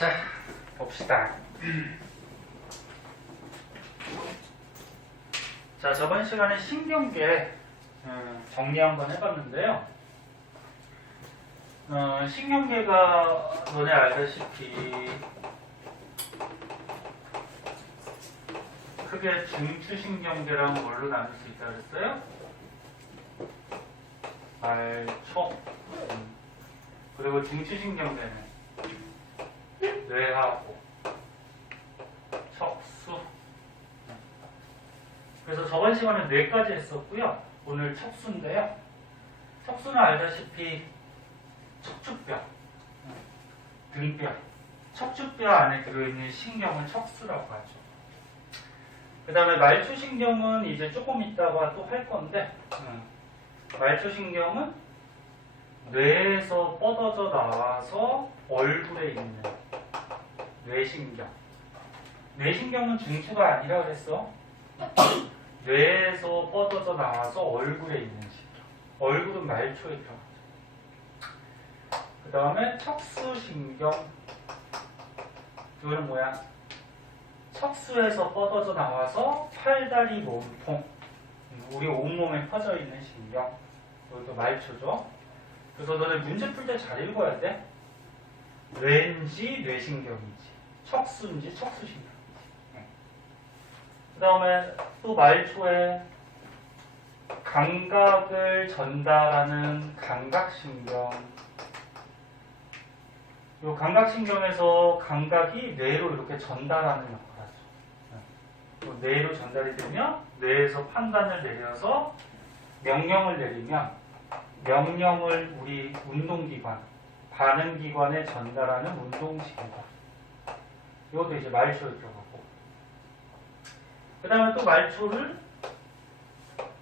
자, 봅시다. 자, 저번 시간에 신경계 정리 한번 해봤는데요. 신경계가 너네 알다시피 크게 중추신경계랑 뭘로 나눌 수 있다 그랬어요? 말초. 그리고 중추신경계는 뇌하고 척수. 그래서 저번 시간에 뇌까지 했었고요. 오늘 척수인데요. 척수는 알다시피 척추뼈, 등뼈, 척추뼈 안에 들어있는 신경을 척수라고 하죠. 그 다음에 말초신경은 이제 조금 있다가 또 할 건데, 말초신경은 뇌에서 뻗어져 나와서 얼굴에 있는 뇌신경. 뇌신경은 중추가 아니라 그랬어. 뇌에서 뻗어져 나와서 얼굴에 있는 신경. 얼굴은 말초에 들어가죠. 그 다음에 척수신경. 이거는 뭐야? 척수에서 뻗어져 나와서 팔다리 몸통. 우리 온몸에 퍼져 있는 신경. 이것도 말초죠. 그래서 너네 문제 풀 때 잘 읽어야 돼. 뇌인지 뇌신경인지, 척수인지 척수신경인지. 그 다음에 또 말초에 감각을 전달하는 감각신경. 이 감각신경에서 감각이 뇌로 이렇게 전달하는 역할을 하죠. 뇌로 전달이 되면 뇌에서 판단을 내려서 명령을 내리면 명령을 우리 운동기관, 반응기관에 전달하는 운동신경. 이것도 이제 말초에 들어가고. 그 다음에 또 말초를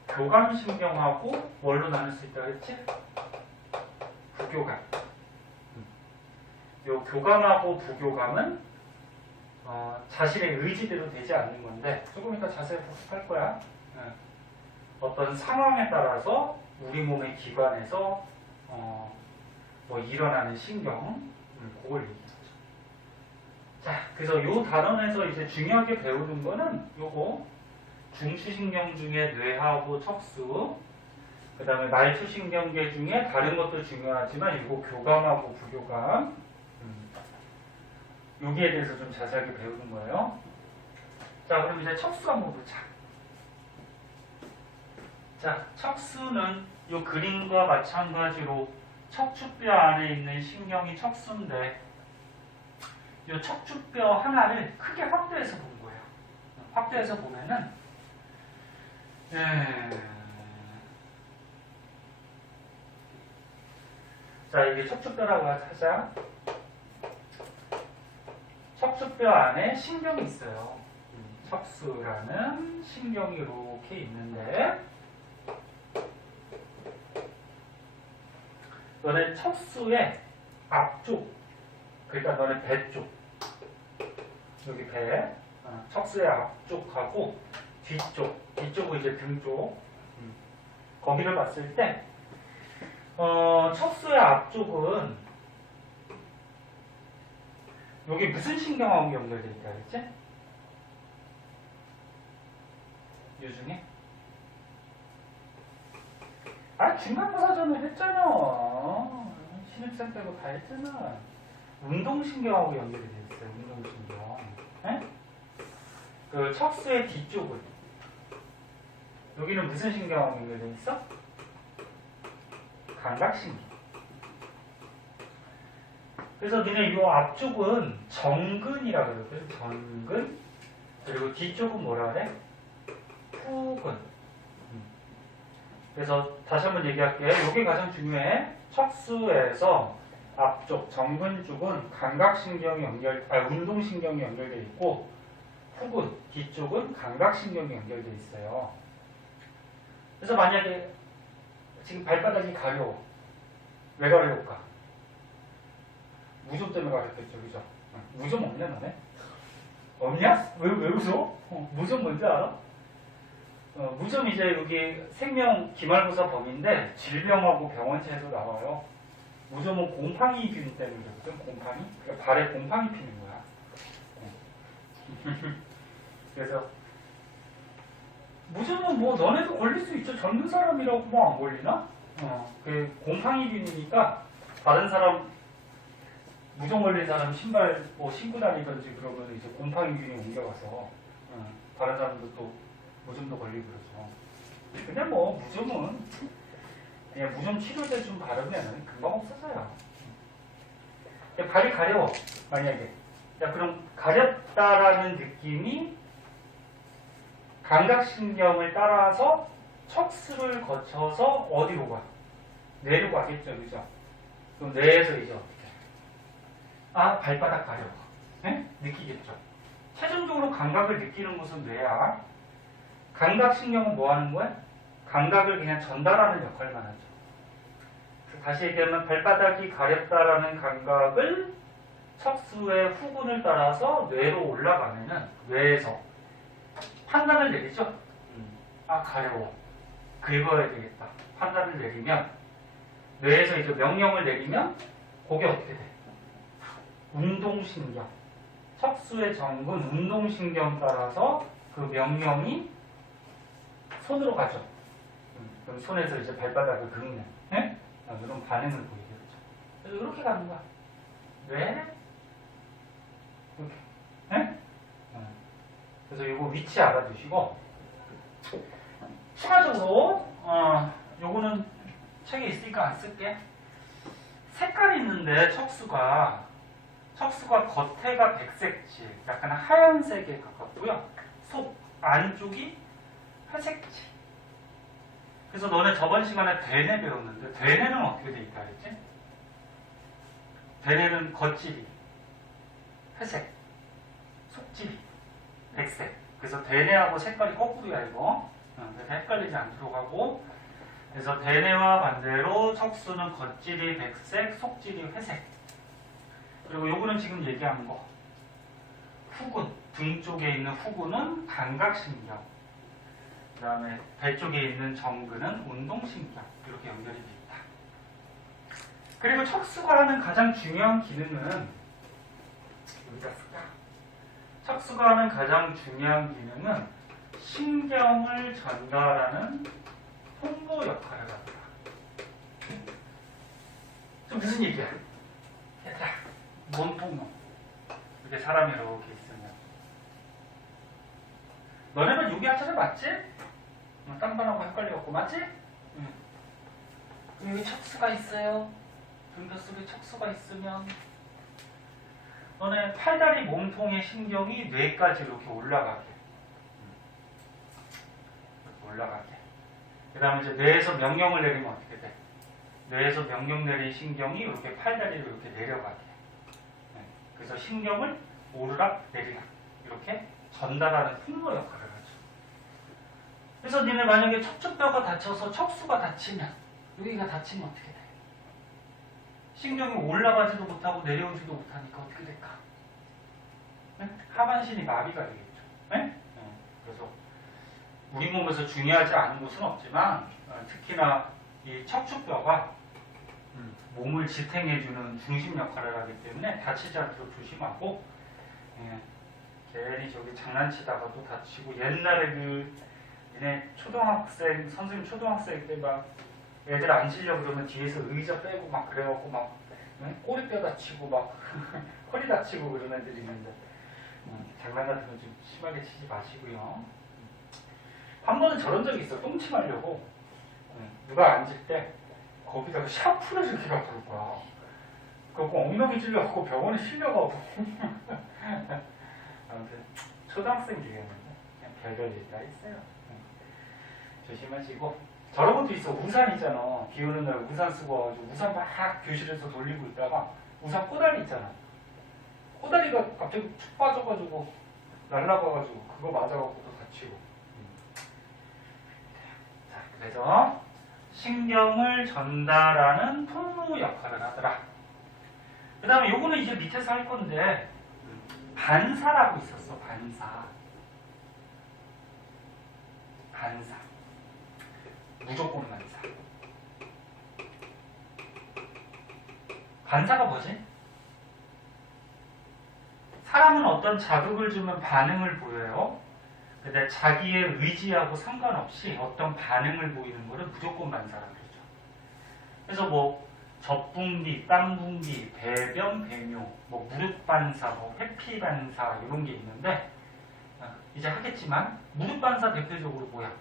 교감신경하고 뭘로 나눌 수 있다고 했지? 부교감. 요 교감하고 부교감은 자신의 의지대로 되지 않는 건데 조금 이따 자세히 복습할 거야. 어떤 상황에 따라서 우리 몸의 기관에서 뭐 일어나는 신경, 그걸 얘기하죠. 자, 그래서 요 단원에서 이제 중요하게 배우는 거는 요거 중추신경 중에 뇌하고 척수, 그 다음에 말초신경계 중에 다른 것도 중요하지만 요거 교감하고 부교감, 여기에 대해서 좀 자세하게 배우는 거예요. 자, 그럼 이제 척수 한번 보자. 자, 척수는 요 그림과 마찬가지로 척추뼈 안에 있는 신경이 척수인데 요 척추뼈 하나를 크게 확대해서 본 거예요. 확대해서 보면은 자, 이게 척추뼈라고 하자. 척추뼈 안에 신경이 있어요. 척수라는 신경이 이렇게 있는데 너네 척수의 앞쪽, 그러니까 너네 배 쪽, 여기 배, 척수의 앞쪽하고 뒤쪽은 이제 등 쪽, 거기를 봤을 때 척수의 앞쪽은 여기 무슨 신경하고 연결되어 있다 그랬지? 이 중에? 중간고사 전에 했잖아. 신입생 빼고 다 했잖아. 운동신경하고 연결이 되어 있어요. 운동신경. 에? 그 척수의 뒤쪽은 여기는 무슨 신경하고 연결되어 있어? 감각신경. 그래서 니네 이 앞쪽은 정근이라 그러거든. 정근. 그리고 뒤쪽은 뭐라 그래? 후근. 그래서 다시 한번 얘기할게요. 이게 가장 중요해. 척수에서 앞쪽 정근 쪽은 감각신경이 운동신경이 연결되어 있고 후근 뒤쪽은 감각신경이 연결되어 있어요. 그래서 만약에 지금 발바닥이 가려워. 왜 가려울까? 무좀 때문에 가렸겠죠, 그죠? 무좀 없냐, 너네? 없냐? 왜 웃어? 무좀 뭔지 알아? 무좀 이제 여기 생명 기말고사 범위인데 질병하고 병원체에서 나와요. 무좀은 곰팡이 균 때문에 그러거든. 곰팡이. 그러니까 발에 곰팡이 피는 거야. 그래서 무좀은 뭐 너네도 걸릴 수 있죠. 젊은 사람이라고 뭐 안 걸리나? 그 곰팡이 균이니까 다른 사람 무좀 걸린 사람 신발 뭐 신고 다니든지 그러면 이제 곰팡이 균이 옮겨가서 다른 사람도 또 무좀도 걸리고 그러죠. 근데 뭐 무좀은 그냥 무좀 치료제 좀 바르면 금방 없어져요. 발이 가려워 만약에. 야 그럼 가렵다라는 느낌이 감각신경을 따라서 척수를 거쳐서 어디로 가? 뇌로 가겠죠, 그죠? 그럼 뇌에서 이제 어떻게? 아, 발바닥 가려워. 네? 느끼겠죠? 최종적으로 감각을 느끼는 것은 뇌야. 감각신경은 뭐 하는 거야? 감각을 그냥 전달하는 역할만 하죠. 다시 얘기하면 발바닥이 가렵다라는 감각을 척수의 후근을 따라서 뇌로 올라가면은 뇌에서 판단을 내리죠. 아 가려워. 긁어야 되겠다. 판단을 내리면 뇌에서 이제 명령을 내리면 그게 어떻게 돼? 운동신경. 척수의 정근 운동신경 따라서 그 명령이 손으로 가죠. 그럼 손에서 이제 발바닥을 긁는 이런 반응을 보이겠죠. 그래서 이렇게 가는 거야. 왜? 이렇게. 네? 그래서 이거 위치 알아두시고 추가적으로 요거는 책에 있으니까 안 쓸게. 색깔이 있는데 척수가 겉에가 백색지 약간 하얀색에 가깝고요. 속 안쪽이 회색지. 그래서 너네 저번 시간에 대뇌 배웠는데 대뇌는 어떻게 돼 있다 그랬지? 대뇌는 겉질이 회색, 속질이 백색. 그래서 대뇌하고 색깔이 거꾸로야 이거. 그래서 헷갈리지 않도록 하고. 그래서 대뇌와 반대로 척수는 겉질이 백색, 속질이 회색. 그리고 요거는 지금 얘기한 거. 후근, 등 쪽에 있는 후근은 감각신경. 그 다음에 배 쪽에 있는 정근은 운동신경. 이렇게 연결이 돼 있다. 그리고 척수가 하는 가장 중요한 기능은 여기다 쓸까? 척수가 하는 가장 중요한 기능은 신경을 전달하는 통로 역할을 합니다. 무슨 얘기야? 얘들아, 뭔 통로? 이렇게 사람이 이렇게 있으면 너네는 여기 한자를 맞지? 딴반하고 헷갈려갖고 맞지? 응. 여기 척수가 있어요. 등뼈 속에 척수가 있으면 너네 팔다리 몸통의 신경이 뇌까지 이렇게 올라가게. 그 다음에 이제 뇌에서 명령을 내리면 어떻게 돼? 뇌에서 명령 내린 신경이 이렇게 팔다리로 이렇게 내려가게. 그래서 신경을 오르락 내리락 이렇게 전달하는 통로 역할을 하죠. 그래서 니네 만약에 척추뼈가 다쳐서 척수가 다치면 여기가 다치면 어떻게 돼? 신경이 올라가지도 못하고 내려오지도 못하니까 어떻게 될까? 네? 하반신이 마비가 되겠죠. 네? 그래서 우리 몸에서 중요하지 않은 곳은 없지만 특히나 이 척추뼈가 몸을 지탱해주는 중심 역할을 하기 때문에 다치지 않도록 조심하고 괜히 저기 장난치다가도 다치고 옛날에 얘네 초등학생 선생님 초등학생 때 막 애들 앉으려고 그러면 뒤에서 의자 빼고 막 그래갖고 막 꼬리뼈 다치고 막 허리 다치고 그런 애들이 있는데 장난 같은 건 좀 심하게 치지 마시고요. 한 번은 저런 적이 있어. 똥침하려고 누가 앉을 때 거기다가 샤프를 이렇게 갖고 올 거야. 그래갖고 엉덩이 찔려갖고 병원에 실려가고 아무튼 초등학생 기계였는데 그냥 별별 일 다 있어요. 조심하시고. 저런 것도 있어. 우산 있잖아. 비 오는 날 우산 쓰고 와가지고 우산 막 교실에서 돌리고 있다가 우산 꼬다리 있잖아. 꼬다리가 갑자기 툭 빠져가지고 날라가가지고 그거 맞아갖고 또 다치고. 자, 그래서 신경을 전달하는 통로 역할을 하더라. 그 다음에 요거는 이제 밑에서 할 건데 반사라고 있었어. 반사. 무조건 반사. 반사가 뭐지? 사람은 어떤 자극을 주면 반응을 보여요. 근데 자기의 의지하고 상관없이 어떤 반응을 보이는 거를 무조건 반사라고 그러죠. 그래서 뭐 젖붕기, 땀붕기, 배변, 배뇨, 뭐 무릎 반사, 뭐 회피 반사 이런 게 있는데 이제 하겠지만 무릎 반사 대표적으로 뭐야?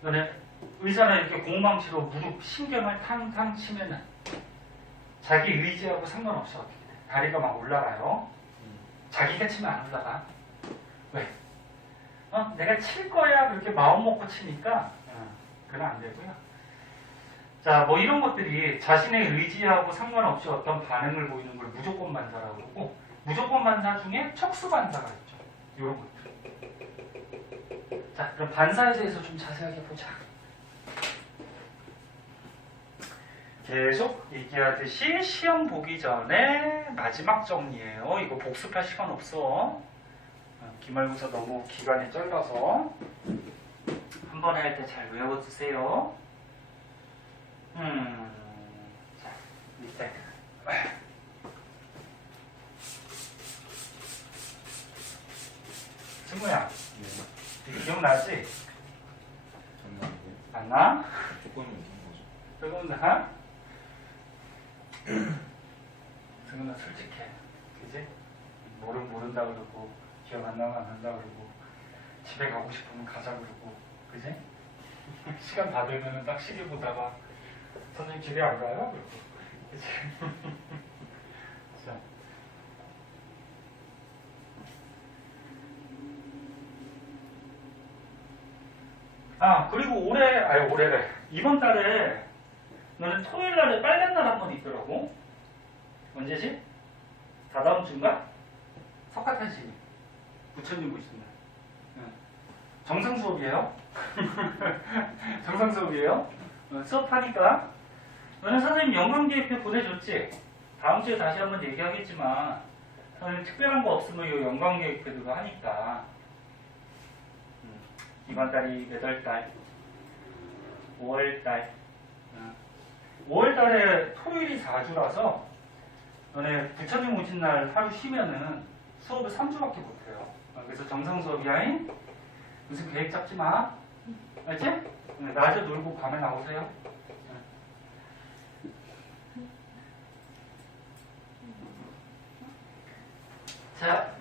너네 의사는 이렇게 공망치로 무릎 신경을 탕탕 치면은 자기 의지하고 상관없이 어떻게 돼? 다리가 막 올라가요. 자기가 치면 안 올라가. 왜? 내가 칠 거야 그렇게 마음 먹고 치니까 그건 안 되고요. 자, 뭐 이런 것들이 자신의 의지하고 상관없이 어떤 반응을 보이는 걸 무조건 반사라고 그러고, 무조건 반사 중에 척수 반사가 있죠. 이런 것들. 자, 그럼 반사에 대해서 좀 자세하게 보자. 계속 얘기하듯이 시험 보기 전에 마지막 정리예요. 이거 복습할 시간 없어. 기말고사 너무 기간이 짧아서 한 번에 할 때 잘 외워두세요. 자, 밑에 친구야, 이거 기억나지? 안 나? 조건이 있는 거죠. 조금 나? 승훈아 솔직해, 그지? 모른다 그러고 기억 안 나면 안 한다 그러고 집에 가고 싶으면 가자 그러고, 그지? 시간 다 되면은 딱 시계 보다가 선생님 집에 안 가요? 그러고, 그지? 자. 그리고 올해래. 이번 달에 너는 토요일 날에 빨간 날 한 번 있더라고. 언제지? 다다음 주인가? 석가탄신일. 부처님 보시는 날. 정상 수업이에요. 정상 수업이에요. 수업하니까 너는 선생님 영광계획표 보내줬지? 다음 주에 다시 한번 얘기하겠지만 선생님 특별한 거 없으면 이 영광계획표도 하니까 이번 달이 몇 월 달? 5월 달. 5월 달에 토요일이 4주라서 너네 부처님 오신 날 하루 쉬면은 수업을 3주밖에 못해요. 그래서 정상 수업이야잉? 무슨 계획 잡지 마. 알지? 낮에 놀고 밤에 나오세요. 자,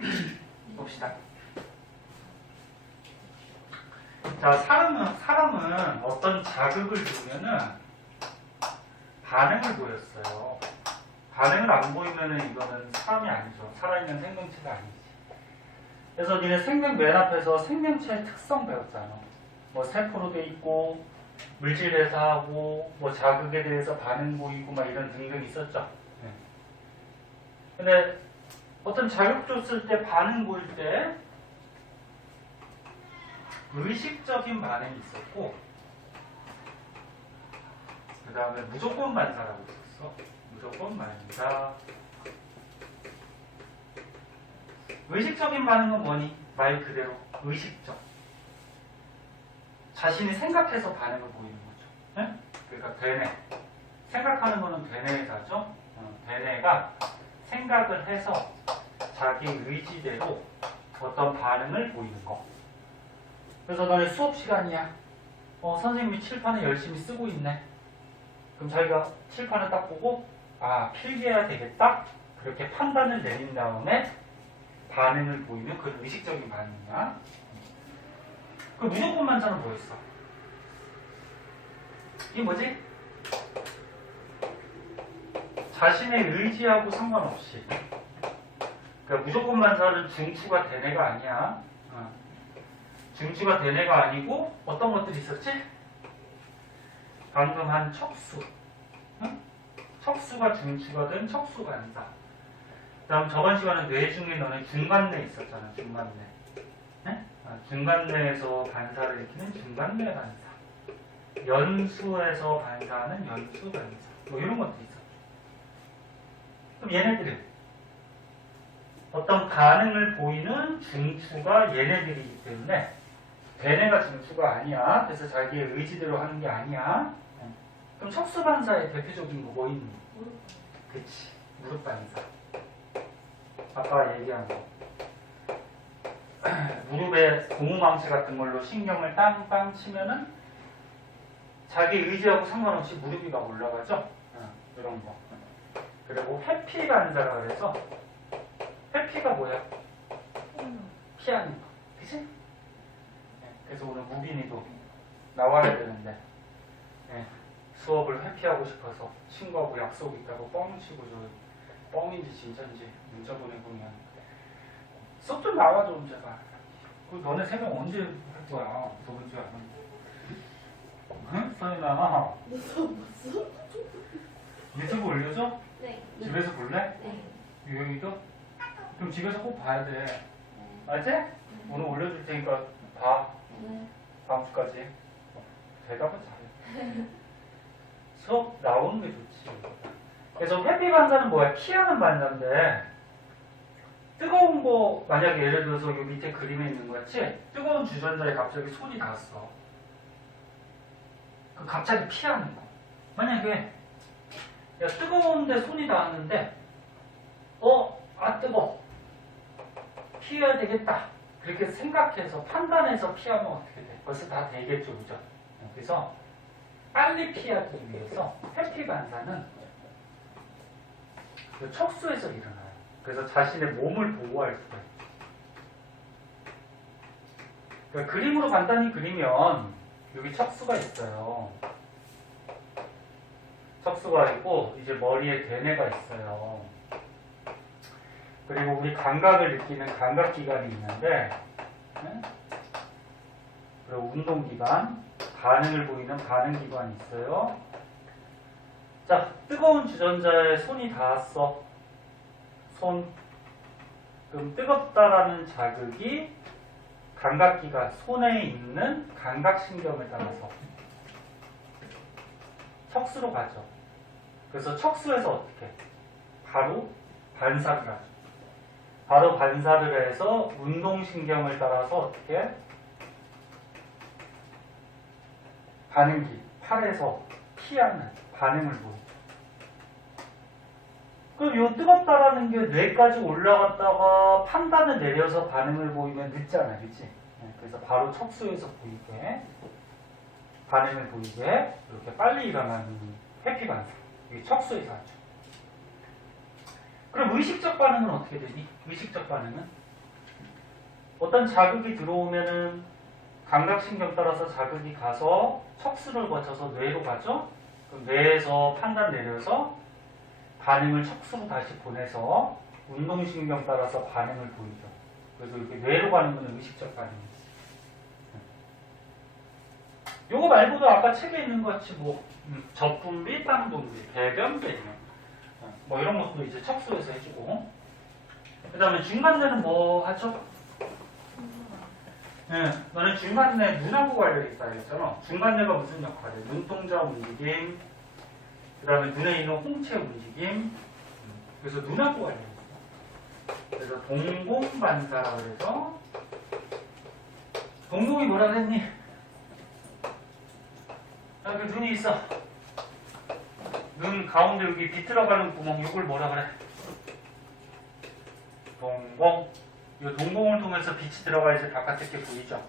봅시다. 자, 사람은 어떤 자극을 주면은 반응을 보였어요. 반응을 안 보이면은 이거는 사람이 아니죠. 살아있는 생명체가 아니지. 그래서 니네 생명 맨 앞에서 생명체의 특성 배웠잖아. 뭐 세포로 돼 있고 물질 회사하고 뭐 자극에 대해서 반응 보이고 막 이런 등등 있었죠. 근데 어떤 자극 줬을 때 반응 보일 때 의식적인 반응이 있었고, 그 다음에 무조건 반사라고 있었어. 무조건 반사. 의식적인 반응은 뭐니? 말 그대로 의식적. 자신이 생각해서 반응을 보이는 거죠. 네? 그러니까 대뇌. 생각하는 거는 대뇌에서죠. 대뇌가 생각을 해서 자기 의지대로 어떤 반응을 보이는 거. 그래서 너네 수업 시간이야. 선생님이 칠판을 열심히 쓰고 있네. 그럼 자기가 칠판을 딱 보고 필기해야 되겠다. 그렇게 판단을 내린 다음에 반응을 보이면 그건 의식적인 반응이야. 그 무조건 반사는 뭐였어? 이게 뭐지? 자신의 의지하고 상관없이. 그러니까 무조건 반사는 중추가 대뇌가 아니야. 중추가 대뇌가 아니고 어떤 것들이 있었지? 방금 한 척수. 응? 척수가 중추가 된 척수 반사. 그다음 저번 시간에 뇌 중에 너네 중간뇌 있었잖아. 중간뇌. 네? 중간뇌에서 반사를 일으키는 중간뇌 반사. 연수에서 반사하는 연수 반사. 뭐 이런 것들이 있었죠. 그럼 얘네들은 어떤 반응을 보이는 중추가 얘네들이기 때문에 대뇌가 중추가 아니야. 그래서 자기의 의지대로 하는 게 아니야. 그럼 척수 반사의 대표적인 거 뭐 있니? 그치. 무릎 반사. 아까 얘기한 거. 무릎에 고무망치 같은 걸로 신경을 빵빵 치면은 자기 의지하고 상관없이 무릎이 막 올라가죠? 이런 거. 그리고 회피 반사라 그래서 회피가 뭐야? 피하는 거. 그치? 그래서 오늘 무빈이도 나와야 되는데 수업을 회피하고 싶어서 친구하고 약속 있다고 뻥치고 저 뻥인지 진짜인지 문자 보내고 그냥 수업 좀 나와줘 좀 제발. 그 너네 3명 언제 할 거야? 저번 주에 안 하는데. 응? 서인아 무서웠어? 유튜브 올려줘? 네. 집에서 볼래? 네. 유영이도? 그럼 집에서 꼭 봐야 돼. 네. 알지? 오늘 올려줄 테니까 봐. 네. 다음 주까지. 대답은 잘해. 수업 나오는 게 좋지. 그래서 회피 반사는 뭐야? 피하는 반사인데 뜨거운 거 만약에 예를 들어서 이 밑에 그림에 있는 거 같이 뜨거운 주전자에 갑자기 손이 닿았어. 그 갑자기 피하는 거. 만약에 야 뜨거운데 손이 닿았는데 아 뜨거. 피해야 되겠다. 그렇게 생각해서 판단해서 피하면 어떻게 돼? 벌써 다 되겠죠, 그죠? 그래서 빨리 피하기 위해서 회피 반사는 그 척수에서 일어나요. 그래서 자신의 몸을 보호할 수가 있어요. 그러니까 그림으로 간단히 그리면 여기 척수가 있어요. 척수가 있고 이제 머리에 대뇌가 있어요. 그리고 우리 감각을 느끼는 감각기관이 있는데 그리고 운동기관, 반응을 보이는 반응기관이 있어요. 자, 뜨거운 주전자에 손이 닿았어. 손. 그럼 뜨겁다라는 자극이 감각기관, 손에 있는 감각신경을 따라서 척수로 가죠. 그래서 척수에서 어떻게? 바로 반사를 하죠. 바로 반사를 해서 운동신경을 따라서 어떻게? 반응기, 팔에서 피하는 반응을 보이죠. 그럼 요 뜨겁다라는 게 뇌까지 올라갔다가 판단을 내려서 반응을 보이면 늦잖아, 그치? 그래서 바로 척수에서 보이게, 반응을 보이게, 이렇게 빨리 일어나는 회피 반사. 이게 척수에서 하죠. 그럼 의식적 반응은 어떻게 되니? 의식적 반응은? 어떤 자극이 들어오면은 감각신경 따라서 자극이 가서 척수를 거쳐서 뇌로 가죠? 그럼 뇌에서 판단 내려서 반응을 척수로 다시 보내서 운동신경 따라서 반응을 보이죠. 그래서 이렇게 뇌로 가는 건 의식적 반응이에요. 요거 말고도 아까 책에 있는 것 같이 뭐 적분비, 땀분비, 배변 개념 뭐 이런 것도 이제 척수에서 해주고 그 다음에 중간뇌는 뭐 하죠? 너는 중간뇌 눈하고 관련이 있다 그랬잖아. 중간뇌가 무슨 역할이에요? 눈동자 움직임, 그 다음에 눈에 있는 홍채 움직임. 그래서 눈하고 관련이 있어. 그래서 동공반사라 그래서 동공이 뭐라 그랬니? 여기 눈이 있어. 눈 가운데 여기 비틀어가는 구멍, 이걸 뭐라 그래? 동공. 이 동공을 통해서 빛이 들어가야지 바깥에 게 보이죠?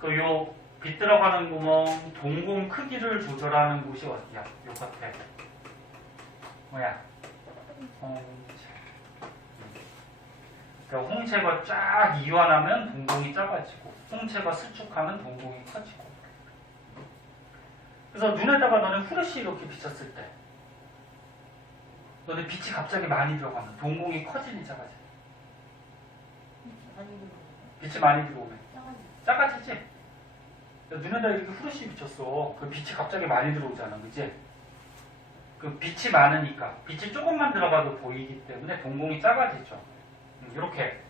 그 요 빛 들어가는 구멍, 동공 크기를 조절하는 곳이 어디야? 요 겉에. 뭐야? 홍채. 그러니까 홍채가 쫙 이완하면 동공이 작아지고, 홍채가 수축하면 동공이 커지고. 그래서 눈에다가 너는 후레쉬 이렇게 비쳤을 때 너네 빛이 갑자기 많이 들어가면 동공이 커지니 작아지니? 빛이 많이 들어오면 작아지지? 눈에다 이렇게 후레쉬 비쳤어. 그 빛이 갑자기 많이 들어오잖아, 그치? 그 빛이 많으니까 빛이 조금만 들어가도 보이기 때문에 동공이 작아지죠. 이렇게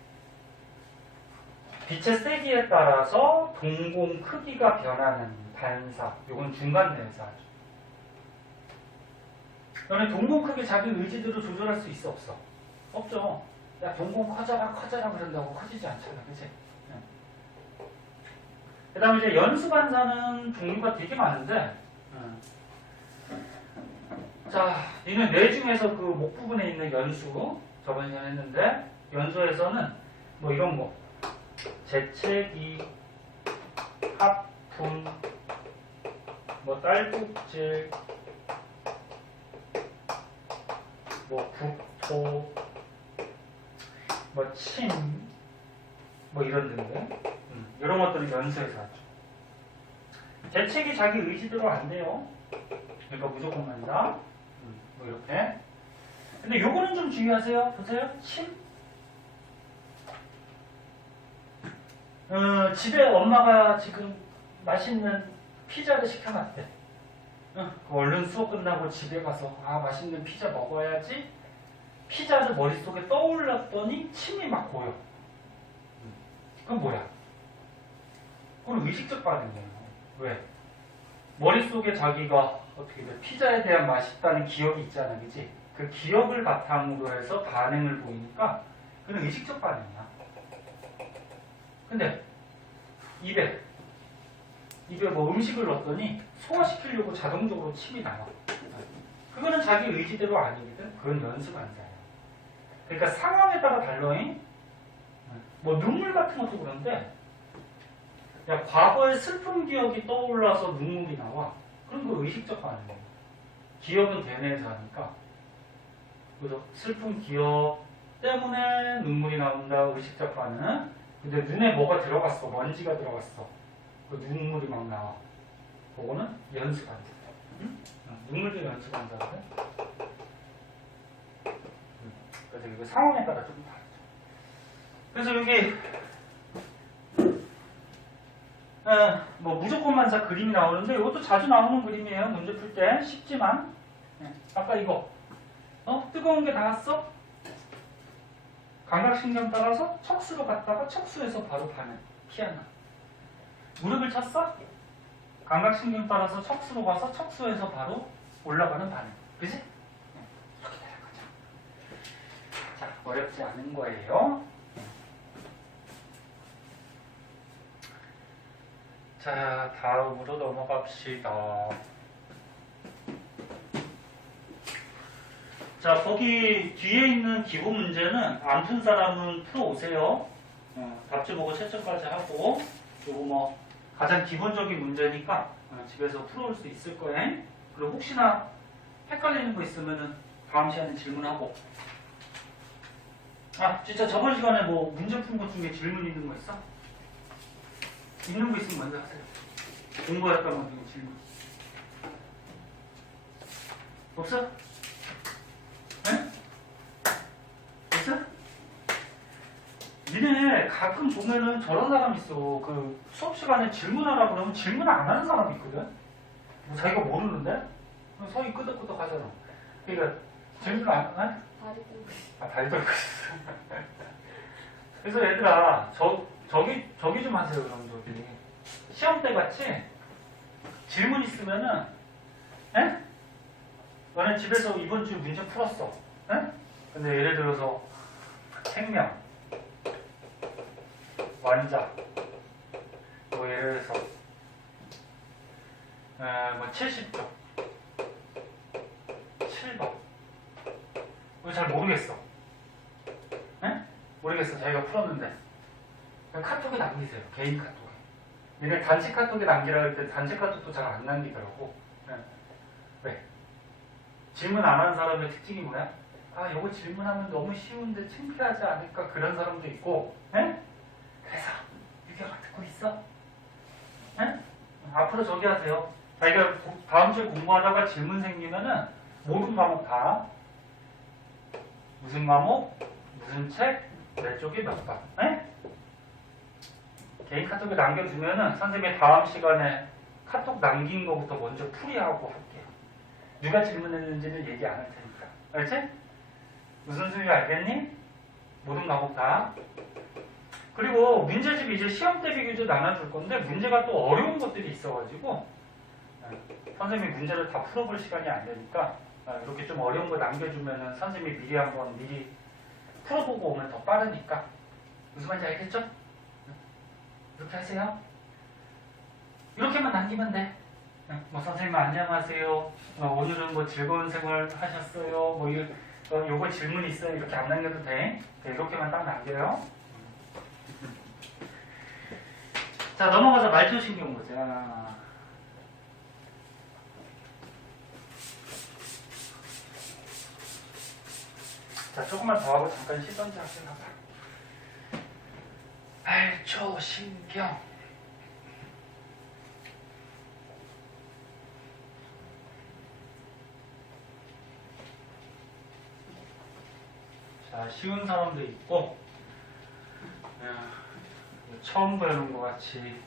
빛의 세기에 따라서 동공 크기가 변하는 반사, 이건 중간뇌에서 하죠. 너네 동공 크기 자기 의지대로 조절할 수 있어, 없어? 없죠. 야, 동공 커져라 그런다고 커지지 않잖아, 그치? 그 다음에 이제 연수 반사는 종류가 되게 많은데, 자, 이는 뇌 중에서 그 목 부분에 있는 연수, 저번 시간에 했는데, 연수에서는 뭐 이런 거, 재채기, 하품, 뭐 딸꾹질, 뭐 국토, 뭐 침, 뭐 이런 등등, 이런 것들을 연수에서 하죠. 재채기 자기 의지대로 안 돼요. 그러니까 무조건 만다. 뭐 이렇게. 근데 요거는 좀 주의하세요. 보세요. 침. 집에 엄마가 지금 맛있는 피자를 시켜놨대. 얼른 수업 끝나고 집에 가서 맛있는 피자 먹어야지. 피자를 머릿속에 떠올랐더니 침이 막 고여. 그건 뭐야? 그건 의식적 반응이에요. 왜? 머릿속에 자기가 어떻게 돼? 피자에 대한 맛있다는 기억이 있잖아, 그지? 그 기억을 바탕으로 해서 반응을 보이니까 그건 의식적 반응이야. 근데 입에 뭐 음식을 넣었더니 소화시키려고 자동적으로 침이 나와. 그거는 자기 의지대로 아니거든. 그건 연습 반사야. 그러니까 상황에 따라 달라잉. 뭐 눈물 같은 것도 그런데, 야, 과거의 슬픈 기억이 떠올라서 눈물이 나와. 그럼 그 의식적 반응이에요. 기억은 대뇌에서 하니까. 그래서 슬픈 기억 때문에 눈물이 나온다. 의식적 반응. 근데 눈에 뭐가 들어갔어. 먼지가 들어갔어. 그 눈물이 막 나와. 그거는 연습 반사. 응? 눈물도 연습 반사거든. 그래서 이거 상황에 따라 좀 다르죠. 그래서 여기 뭐 무조건 반사 그림이 나오는데 이것도 자주 나오는 그림이에요. 문제 풀 때 쉽지만 아까 이거 뜨거운 게 닿았어? 감각신경 따라서 척수로 갔다가 척수에서 바로 반응 피하나. 무릎을 쳤어? 감각신경 따라서 척수로 가서 척수에서 바로 올라가는 반응. 그지? 이렇게 되는 거죠. 자, 어렵지 않은 거예요. 자, 다음으로 넘어갑시다. 자, 거기 뒤에 있는 기본 문제는 안 푼 사람은 풀어오세요. 답지 보고 채점까지 하고, 요거 뭐 가장 기본적인 문제니까 집에서 풀어올 수 있을 거예요. 그리고 혹시나 헷갈리는 거 있으면은 다음 시간에 질문하고. 진짜 저번 시간에 뭐 문제 푼 것 중에 질문 있는 거 있어? 있는 거 있으면 먼저 하세요. 공부했던 것 중에 질문. 없어? 네? 있어? 니네 가끔 보면은 저런 사람 있어. 그 수업 시간에 질문하라 그러면 질문 안 하는 사람이 있거든? 뭐 자기가 모르는데? 성이 끄덕끄덕 하잖아. 그러니까 질문 안 해? 다리 떨고 있어. 다리 떨고 있어. 그래서 얘들아, 저기 좀 하세요, 그럼 저기. 시험 때 같이 질문 있으면은, 에? 너네 집에서 이번 주 문제 풀었어. 에? 근데 예를 들어서 생명, 완자, 뭐 예를 들어서 뭐 70쪽, 7번. 이거 잘 모르겠어. 에? 모르겠어. 자기가 풀었는데. 그냥 카톡에 남기세요. 개인 카톡에. 얘네 단체 카톡에 남기라 할 때 단체 카톡도 잘 안 남기더라고. 네. 왜? 질문 안 하는 사람의 특징이 뭐야? 요거 질문하면 너무 쉬운데 창피하지 않을까? 그런 사람도 있고, 네? 그래서 유경아 듣고 있어? 네? 앞으로 저기 하세요. 자기가 다음 주에 공부하다가 질문 생기면은 모든 과목 다 무슨 과목, 무슨 책, 몇 쪽이 몇 번. 네? 개인 카톡에 남겨두면은 선생님이 다음 시간에 카톡 남긴 거부터 먼저 풀이하고 할게요. 누가 질문했는지는 얘기 안 할 테니까. 알지? 무슨 소리인지 알겠니? 모든 과목 다. 그리고 문제집 이제 시험 대비 교재 나눠줄 건데 문제가 또 어려운 것들이 있어가지고 선생님이 문제를 다 풀어볼 시간이 안 되니까 이렇게 좀 어려운 거 남겨주면은 선생님이 미리 한번 풀어보고 오면 더 빠르니까. 무슨 말인지 알겠죠? 이렇게 하세요. 이렇게만 남기면 돼. 뭐 선생님 안녕하세요. 오늘은 뭐 즐거운 생활 하셨어요. 뭐 요거 질문 있어요. 이렇게 안 남겨도 돼. 이렇게만 딱 남겨요. 자, 넘어가서 말초신경 보자. 자, 조금만 더 하고 잠깐 쉬던지 하시나 봐. 말초신경. 자, 쉬운 사람도 있고, 처음 배우는 것 같이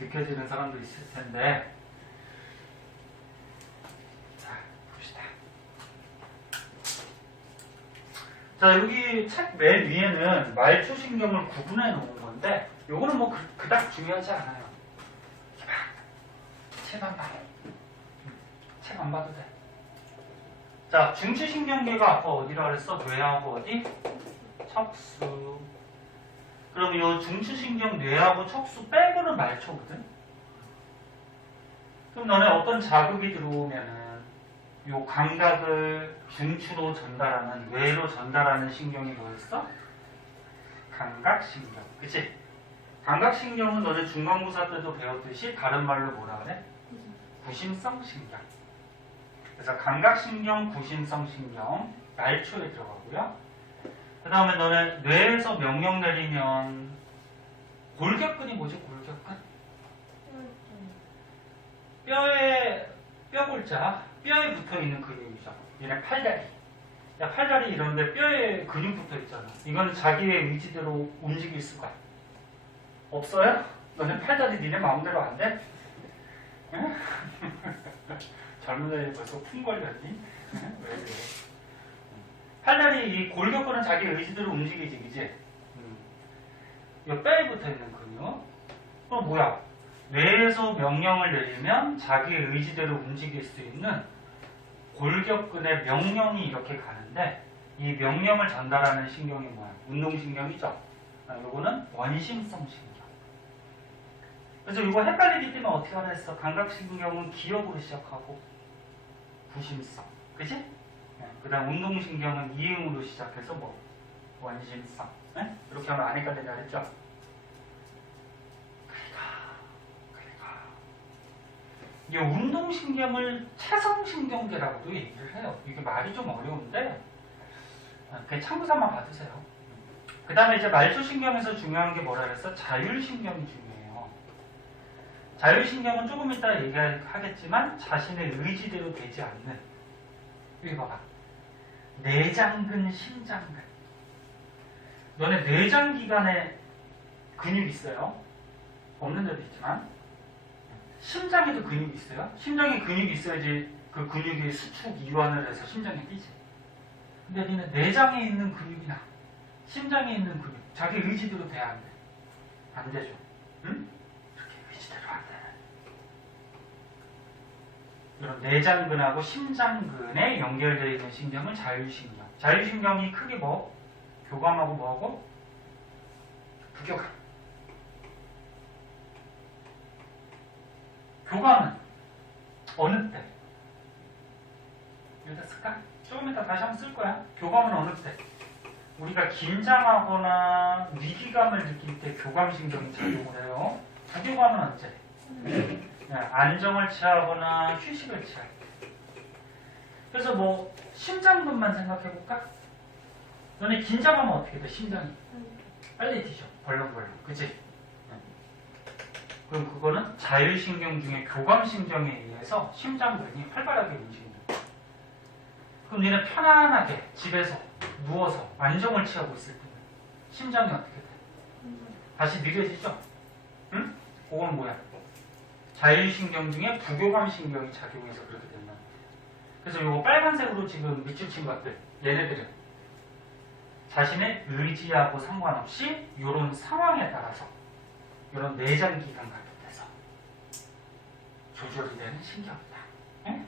느껴지는 사람도 있을 텐데, 자, 봅시다. 자, 여기 책 맨 위에는 말초신경을 구분해 놓은 건데, 요거는 뭐 그닥 중요하지 않아요. 책만 봐. 책 안 봐도 돼. 자, 중추신경계가 아까 어디라 그랬어? 뇌하고 어디? 척수. 그럼 이 중추신경 뇌하고 척수 빼고는 말초거든? 그럼 너네 어떤 자극이 들어오면은 요 감각을 중추로 전달하는, 뇌로 전달하는 신경이 뭐였어? 감각신경. 그치? 감각신경은 너네 중간고사 때도 배웠듯이 다른 말로 뭐라 그래? 구심성 신경. 그래서 감각신경, 구심성 신경, 말초에 들어가고요. 그 다음에 너네 뇌에서 명령 내리면 골격근이 뭐지? 골격근? 뼈골자, 뼈에 붙어있는 근육이죠. 얘네 팔다리. 야, 팔다리 이런데 뼈에 근육 붙어있잖아. 이건 자기의 의지대로 움직일 수가 없어요? 너네 팔다리 니네 마음대로 안 돼? 응? 젊은 애들 벌써 품 걸렸니? 왜 그래? 팔다리 이 골격근은 자기 의지대로 움직이지, 그지? 이 뼈에 붙어 있는 근육. 그럼 뭐야? 뇌에서 명령을 내리면 자기 의지대로 움직일 수 있는 골격근의 명령이 이렇게 가는데, 이 명령을 전달하는 신경이 뭐야? 운동신경이죠? 요거는 원심성 신경. 그래서 이거 헷갈리기 때문에 어떻게 하라 했어? 감각신경은 기억으로 시작하고 구심성, 그치? 그 다음 운동신경은 이응으로 시작해서 뭐 원심성. 네? 이렇게 하면 안 헷갈린다 그랬죠? 그러니까 이 운동신경을 체성신경계라고도 얘기를 해요. 이게 말이 좀 어려운데 그냥 참고삼아 봐두세요. 그 다음에 이제 말초신경에서 중요한 게 뭐라 그랬어? 자율신경이 중요해요. 자율신경은 조금 이따 얘기하겠지만 자신의 의지대로 되지 않는, 여기 봐봐, 내장근, 심장근. 너네 내장기관에 근육이 있어요. 없는 데도 있지만 심장에도 근육이 있어요. 심장에 근육이 있어야지 그 근육이 수축 이완을 해서 심장이 뛰지. 근데 니는 내장에 있는 근육이나 심장에 있는 근육, 자기 의지대로 돼야 안 돼. 안 되죠. 응? 이렇게 의지대로 안 돼. 이런 내장근하고 심장근에 연결되어 있는 신경은 자율신경. 자율신경이 크게 뭐? 교감하고 뭐하고? 부교감. 교감은 어느 때? 여기다 쓸까? 조금 이따 다시 한번 쓸 거야. 교감은 어느 때? 우리가 긴장하거나 위기감을 느낄 때 교감신경이 작용을 해요. 부교감은 언제? 안정을 취하거나 휴식을 취할 때. 그래서 뭐 심장근만 생각해볼까? 너네 긴장하면 어떻게 돼? 심장이 빨리 뛰죠. 벌렁벌렁. 그치? 그럼 그거는 자율신경 중에 교감신경에 의해서 심장근이 활발하게 움직인다. 그럼 니네 편안하게 집에서 누워서 안정을 취하고 있을 때는 심장이 어떻게 돼? 다시 느려지죠? 응? 그건 뭐야? 자율신경 중에 부교감신경이 작용해서 그렇게 된다. 그래서 요거 빨간색으로 지금 밑줄 친 것들, 얘네들은 자신의 의지하고 상관없이 이런 상황에 따라서 이런 내장기관 같은 데서 조절이 되는 신경이다. 응?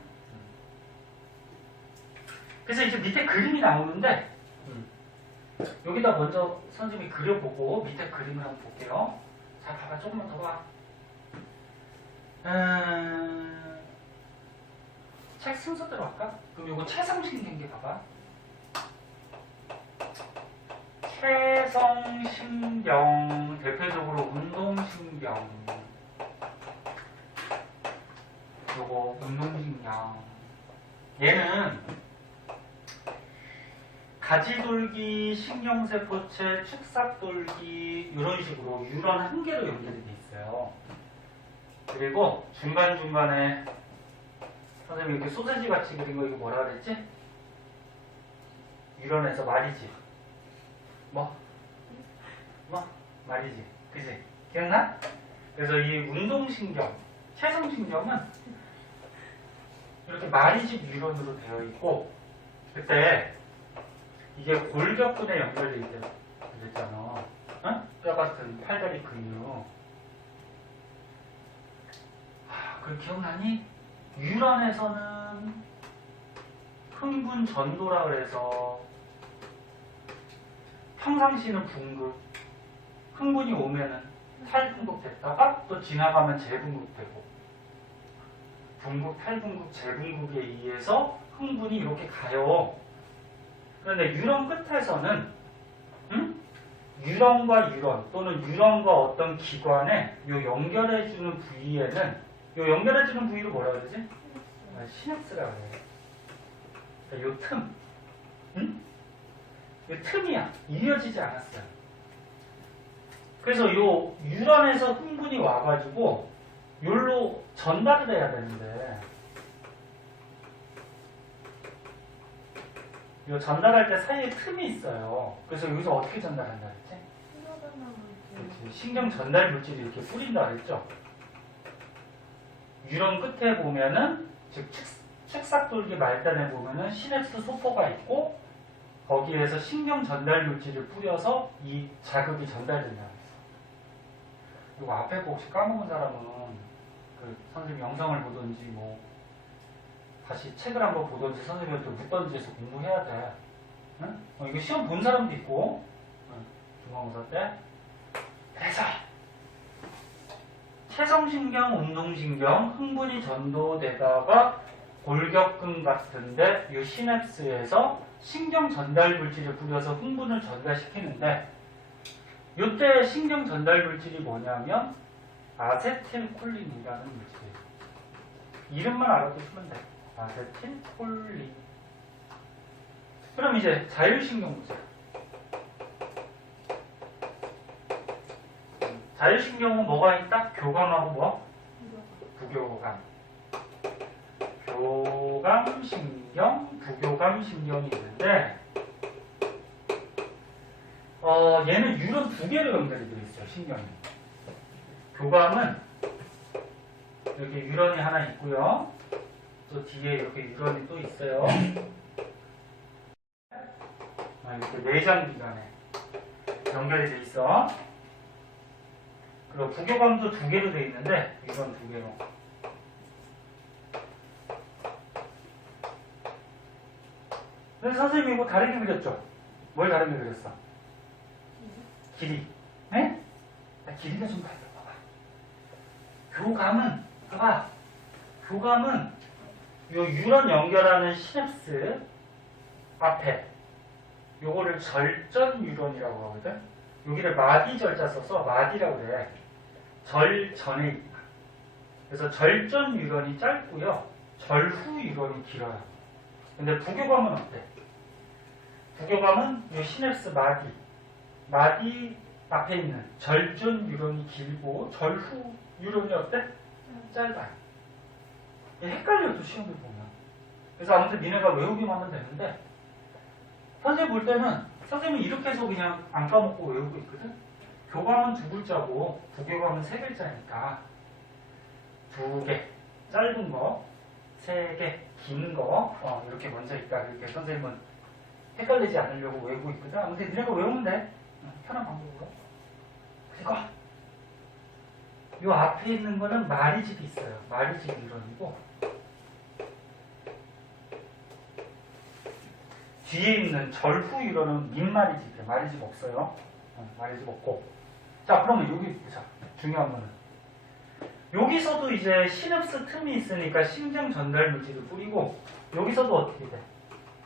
그래서 이제 밑에 그림이 나오는데 여기다 먼저 선생님이 그려보고 밑에 그림을 한번 볼게요. 자, 봐봐. 조금만 더 봐. 책 순서대로 할까? 그럼 이거 채성신경계 봐봐. 채성신경, 대표적으로 운동신경. 요거 운동신경. 얘는 가지돌기, 신경세포체, 축삭돌기 이런 식으로 유런 한 개로 연결이 돼 있어요. 그리고 중간중간에 선생님이 이렇게 소세지 같이 그린 거 이거 뭐라 그랬지? 유런에서 말이지. 뭐? 말이지. 그치? 기억나? 그래서 이 운동신경, 채성신경은 이렇게 말이집 유런으로 되어 있고, 그때 이게 골격근에 연결돼 있잖아. 어? 뼈 같은 팔다리 근육. 그걸 기억나니? 유런에서는 흥분 전도라 그래서 평상시는 붕극, 흥분이 오면은 탈분극 됐다가 또 지나가면 재분극 되고, 분극, 탈분극, 재분극에 의해서 흥분이 이렇게 가요. 그런데 유런 끝에서는 유런과 유런 또는 유런과 어떤 기관에 요 연결해주는 부위에는 요 연결해주는 부위를 뭐라 그러지? 시냅스라고 해요. 그러니까 요 틈, 요 틈이야. 이어지지 않았어요. 그래서 요 유런에서 흥분이 와가지고 요로 전달을 해야 되는데 요 전달할 때 사이에 틈이 있어요. 그래서 여기서 어떻게 전달한다 그랬지? 신경 전달 물질이 이렇게 뿌린다 그랬죠? 유런 끝에 보면은 즉 축삭돌기 말단에 보면은 시냅스 소포가 있고 거기에서 신경 전달 물질을 뿌려서 이 자극이 전달된다 그랬어. 이거 앞에 거 혹시 까먹은 사람은 그 선생님 영상을 보든지 뭐 다시 책을 한번 보든지 선생님한테 묻던지 해서 공부해야 돼. 응? 이거 시험 본 사람도 있고 중간고사 때. 그래서 채성신경, 운동신경, 흥분이 전도되다가 골격근 같은데 이 시냅스에서 신경 전달 물질을 뿌려서 흥분을 전달시키는데 이때 신경 전달 물질이 뭐냐면 아세틸콜린이라는 물질이에요. 이름만 알아두시면 돼. 아세틸콜린. 그럼 이제 자율신경 보자. 자율신경은 뭐가 있다? 교감하고 뭐? 부교감. 교감신경, 부교감신경이 있는데 얘는 유런 두 개로 연결이 되어 있어요. 신경이. 교감은 이렇게 유런이 하나 있고요. 또 뒤에 이렇게 유런이 또 있어요. 이렇게 내장기관에 연결이 돼 있어. 그리고 부교감도 두 개로 되어 있는데 유런 두 개로. 그래서 선생님이 이거 다르게 그렸죠? 뭘 다르게 그렸어? 길이. 네? 길이가 좀 다르다. 봐봐. 교감은, 봐봐. 교감은 요 유런 연결하는 시냅스 앞에 요거를 절전 유런이라고 하거든. 여기를 마디 절자 써서 마디라고 그래. 절전에 있다. 그래서 절전 유런이 짧고요. 절후 유런이 길어요. 근데 부교감은 어때? 부교감은 요 시냅스 마디 앞에 있는 절전 유런이 길고 절후 유런이 어때? 짧아요. 헷갈려도 시험을 보면. 그래서 아무튼 니네가 외우기만 하면 되는데 선생님 볼 때는 선생님이 이렇게 해서 그냥 안 까먹고 외우고 있거든. 교감은 두 글자고 부교감은 세 글자니까 두 개 짧은 거, 세 개 긴 거 이렇게 먼저 있다. 이렇게 선생님은 헷갈리지 않으려고 외우고 있거든. 아무튼 니네가 외우면 돼. 편한 방법으로. 그리고 요 앞에 있는 거는 마리집이 있어요. 마리집 이론이고 뒤에 있는 절후 이론은 민마리집이에요. 마리집 없어요. 마리집 없고. 자, 그러면 여기 보자. 중요한 거는 여기서도 이제 시냅스 틈이 있으니까 신경 전달 물질을 뿌리고, 여기서도 어떻게 돼?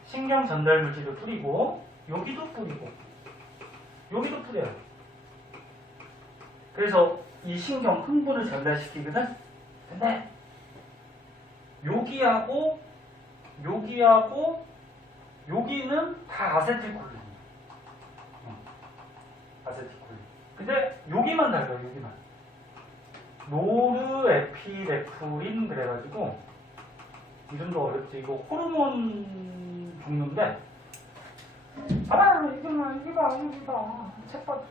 신경 전달 물질을 뿌리고, 여기도 뿌리고, 여기도 뿌려요. 그래서 이 신경 흥분을 전달시키거든. 근데 여기하고 여기는 다 아세틸콜린이야. 아세틸콜린. 근데 여기만 달라요. 여기만. 노르에피네프린 그래가지고 이름도 어렵지. 이거 호르몬 종류인데. 아 이게 봐 책 봐.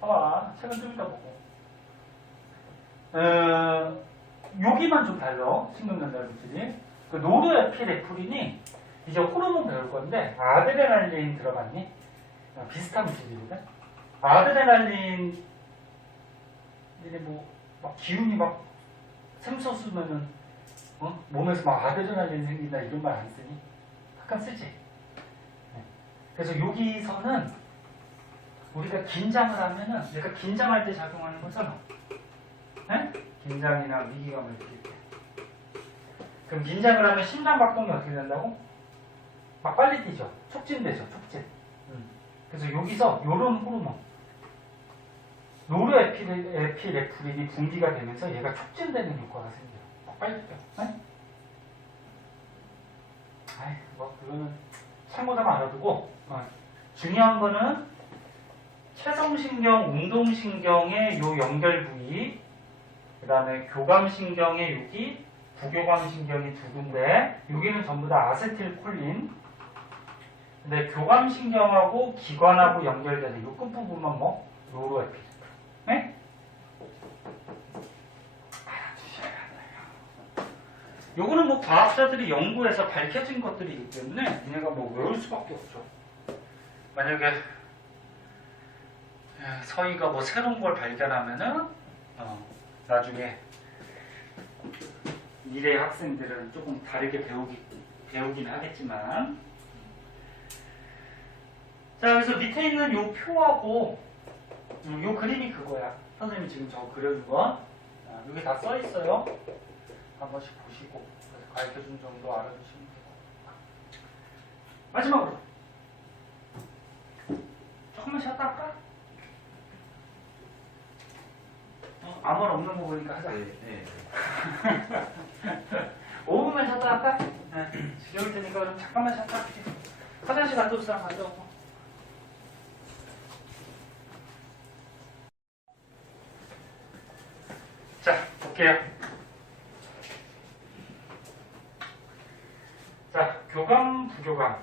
봐봐. 책은 좀 이따 보고. 여기만 좀 달라. 신경전달 물질이. 그 노르에피네프린이 이제 호르몬 배울 건데 아드레날린 들어봤니? 비슷한 물질이거든. 아드레날린 이제 막 기운이 막 샘솟으면은 몸에서 막 아드레날린 생긴다 이런 말 안 쓰니? 가끔 쓰지. 네. 그래서 여기서는 우리가 긴장을 하면은 내가 긴장할 때 작용하는 거잖아. 네? 긴장이나 위기감을 느낄 때. 그럼 긴장을 하면 심장박동이 어떻게 된다고? 막 빨리 뛰죠. 촉진되죠. 촉진. 그래서 여기서 요런 호르몬 노르에피네프린이 분비가 되면서 얘가 촉진되는 효과가 생겨요. 막 빨리 뛰어. 네? 아이, 그거는 참고자만 알아두고 중요한 거는 체성신경, 운동신경의 요 연결 부위, 그 다음에 교감신경의 여기, 부교감신경이 두 군데, 여기는 전부 다 아세틸콜린. 근데 교감신경하고 기관하고 연결되는 요 끝부분만 노르에피네프린. 네? 알아두셔야 돼요. 요거는 과학자들이 연구해서 밝혀진 것들이기 때문에 얘네가 외울 수밖에 없죠. 만약에 서희가 새로운 걸 발견하면은 나중에 미래 학생들은 조금 다르게 배우긴 하겠지만, 자, 그래서 밑에 있는 요 표하고 요 그림이 그거야. 선생님이 지금 저거 그려준 거. 여기 다 써 있어요. 한 번씩 보시고 가르쳐준 정도 알아두시면 되고. 마지막으로 조금만 쉬었다 할까? 아무 말 없는 거 보니까 하자. 네. 5분만 쉬었다 할까? 네. 지겨울 테니까 그럼 잠깐만 쉬었다 할게. 화장실 갔다 올 사람 갔다 오고. 자, 볼게요. 자, 교감, 부교감.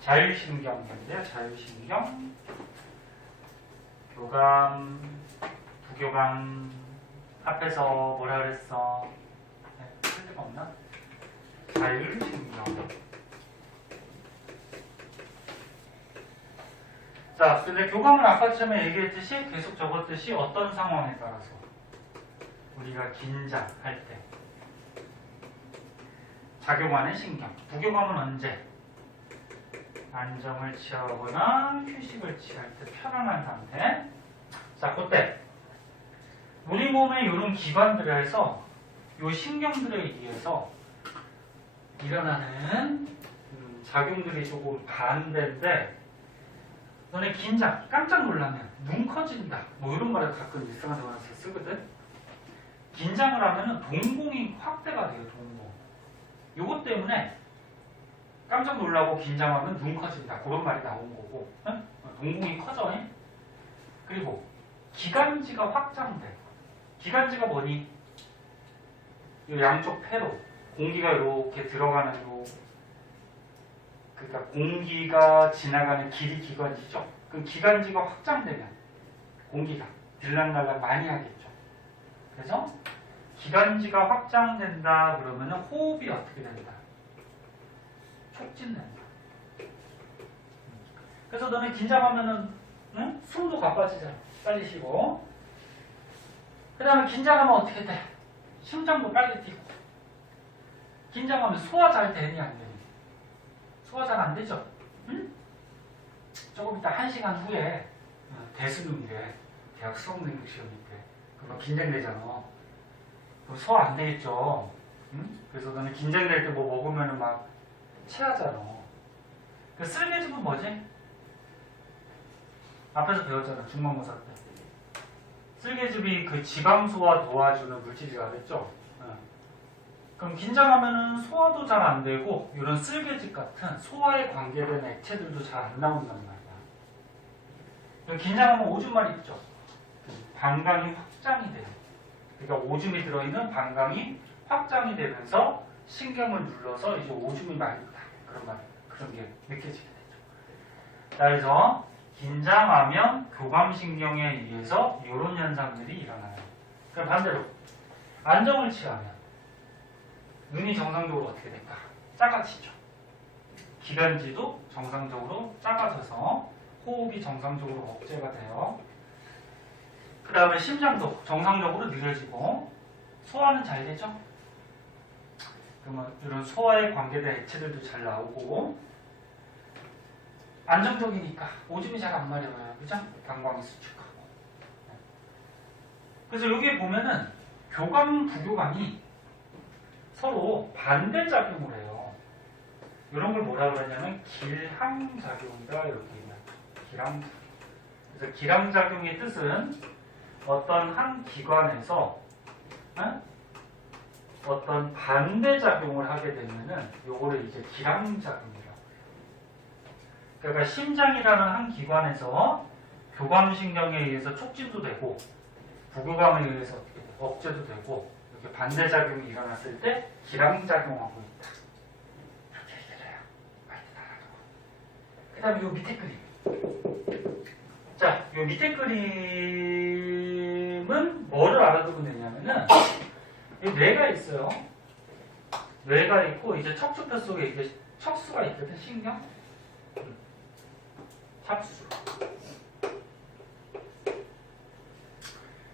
자율신경인데요. 자율신경, 교감, 부교감. 앞에서 뭐라 그랬어? 네, 틀림 없나? 자율신경. 자, 근데 교감은 아까 처음에 얘기했듯이 계속 적었듯이 어떤 상황에 따라서 우리가 긴장할 때 작용하는 신경. 부교감은 언제? 안정을 취하거나 휴식을 취할 때 편안한 상태. 자, 그때 우리 몸의 이런 기관들에서 이 신경들에 의해서 일어나는 작용들이 조금 반대인데, 너네 긴장, 깜짝 놀라면 눈 커진다, 이런 말을 가끔 일상생활에서 쓰거든. 긴장을 하면은 동공이 확대가 돼요. 동공. 요것 때문에 깜짝 놀라고 긴장하면 눈 커진다, 그런 말이 나온 거고, 응? 동공이 커져. 그리고 기관지가 확장돼. 기관지가 뭐니? 이 양쪽 폐로 공기가 이렇게 들어가는 그러니까 공기가 지나가는 길이 기관지죠. 그 기관지가 확장되면 공기가 들락날락 많이 하겠죠. 그래서 기관지가 확장된다 그러면 호흡이 어떻게 된다? 촉진된다. 그래서 너네 긴장하면은 숨도 가빠지잖아. 빨리 쉬고. 그 다음에 긴장하면 어떻게 돼? 심장도 빨리 뛰고. 긴장하면 소화 잘 되니 안 되니? 소화 잘 안 되죠? 응? 조금 이따 1시간 후에 대수능이래. 대학 수학능력 시험인데 그럼 긴장되잖아. 그럼 소화 안 되겠죠. 응? 그래서 너는 긴장될 때 뭐 먹으면 막 체하잖아. 그 쓸개즙은 뭐지? 앞에서 배웠잖아. 중간고사 때. 쓸개즙이 그 지방 소화 도와주는 물질이라고 했죠. 그럼 긴장하면은 소화도 잘 안 되고 이런 쓸개즙 같은 소화에 관계된 액체들도 잘 안 나온단 말이야. 긴장하면 오줌말이 있죠. 방광이 확장이 돼요. 그러니까 오줌이 들어있는 방광이 확장이 되면서 신경을 눌러서 이제 오줌이 많이 다 그런 게 느껴지게 되죠. 자, 그래서 긴장하면 교감신경에 의해서 이런 현상들이 일어나요. 그럼 반대로 안정을 취하면 눈이 정상적으로 어떻게 될까? 작아지죠. 기관지도 정상적으로 작아져서 호흡이 정상적으로 억제가 돼요. 그 다음에 심장도 정상적으로 느려지고 소화는 잘 되죠. 그러면 이런 소화에 관계된 액체들도 잘 나오고 안정적이니까 오줌이 잘 안 마려워요. 그죠? 방광이 수축하고. 그래서 여기에 보면은 교감, 부교감이 서로 반대작용을 해요. 이런 걸 뭐라 그러냐면 길항작용이다 이렇게 얘기해요. 길항작용. 그래서 길항작용의 뜻은 어떤 한 기관에서 어떤 반대작용을 하게 되면은 요거를 이제 길항작용이라고 해요. 그러니까 심장이라는 한 기관에서 교감신경에 의해서 촉진도 되고 부교감에 의해서 억제도 되고 이렇게 반대작용이 일어났을 때 길항작용하고 있다. 이렇게 얘기해요. 많이 알아두고. 그 다음에 요 밑에 그림. 자, 요 밑에 그림은 뭐를 알아두면 되냐면은 이 뇌가 있어요. 뇌가 있고 이제 척추뼈 속에 이게 척수가 있거든. 신경. 척수.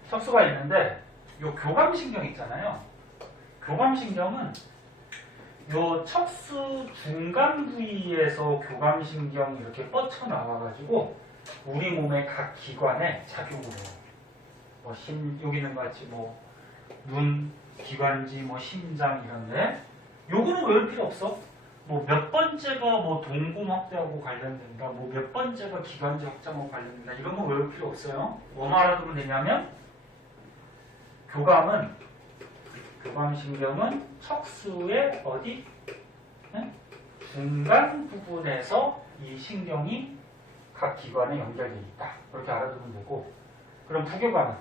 척수가 있는데 요 교감신경 있잖아요. 교감신경은 요 척수 중간 부위에서 교감신경이 이렇게 뻗쳐나와가지고 우리 몸의 각 기관에 작용을 해요. 뭐 여기는 같이 뭐 눈, 기관지, 뭐 심장 이런데 요거는 외울 필요 없어. 뭐 몇 번째가 뭐 동공 확대하고 관련된다. 뭐 몇 번째가 기관지 확장하고 관련된다. 이런 거 외울 필요 없어요. 뭐만 알아두면 되냐면 교감신경은 척수의 어디? 중간 부분에서 이 신경이 각 기관에 연결되어 있다. 그렇게 알아두면 되고 그럼 부교감은?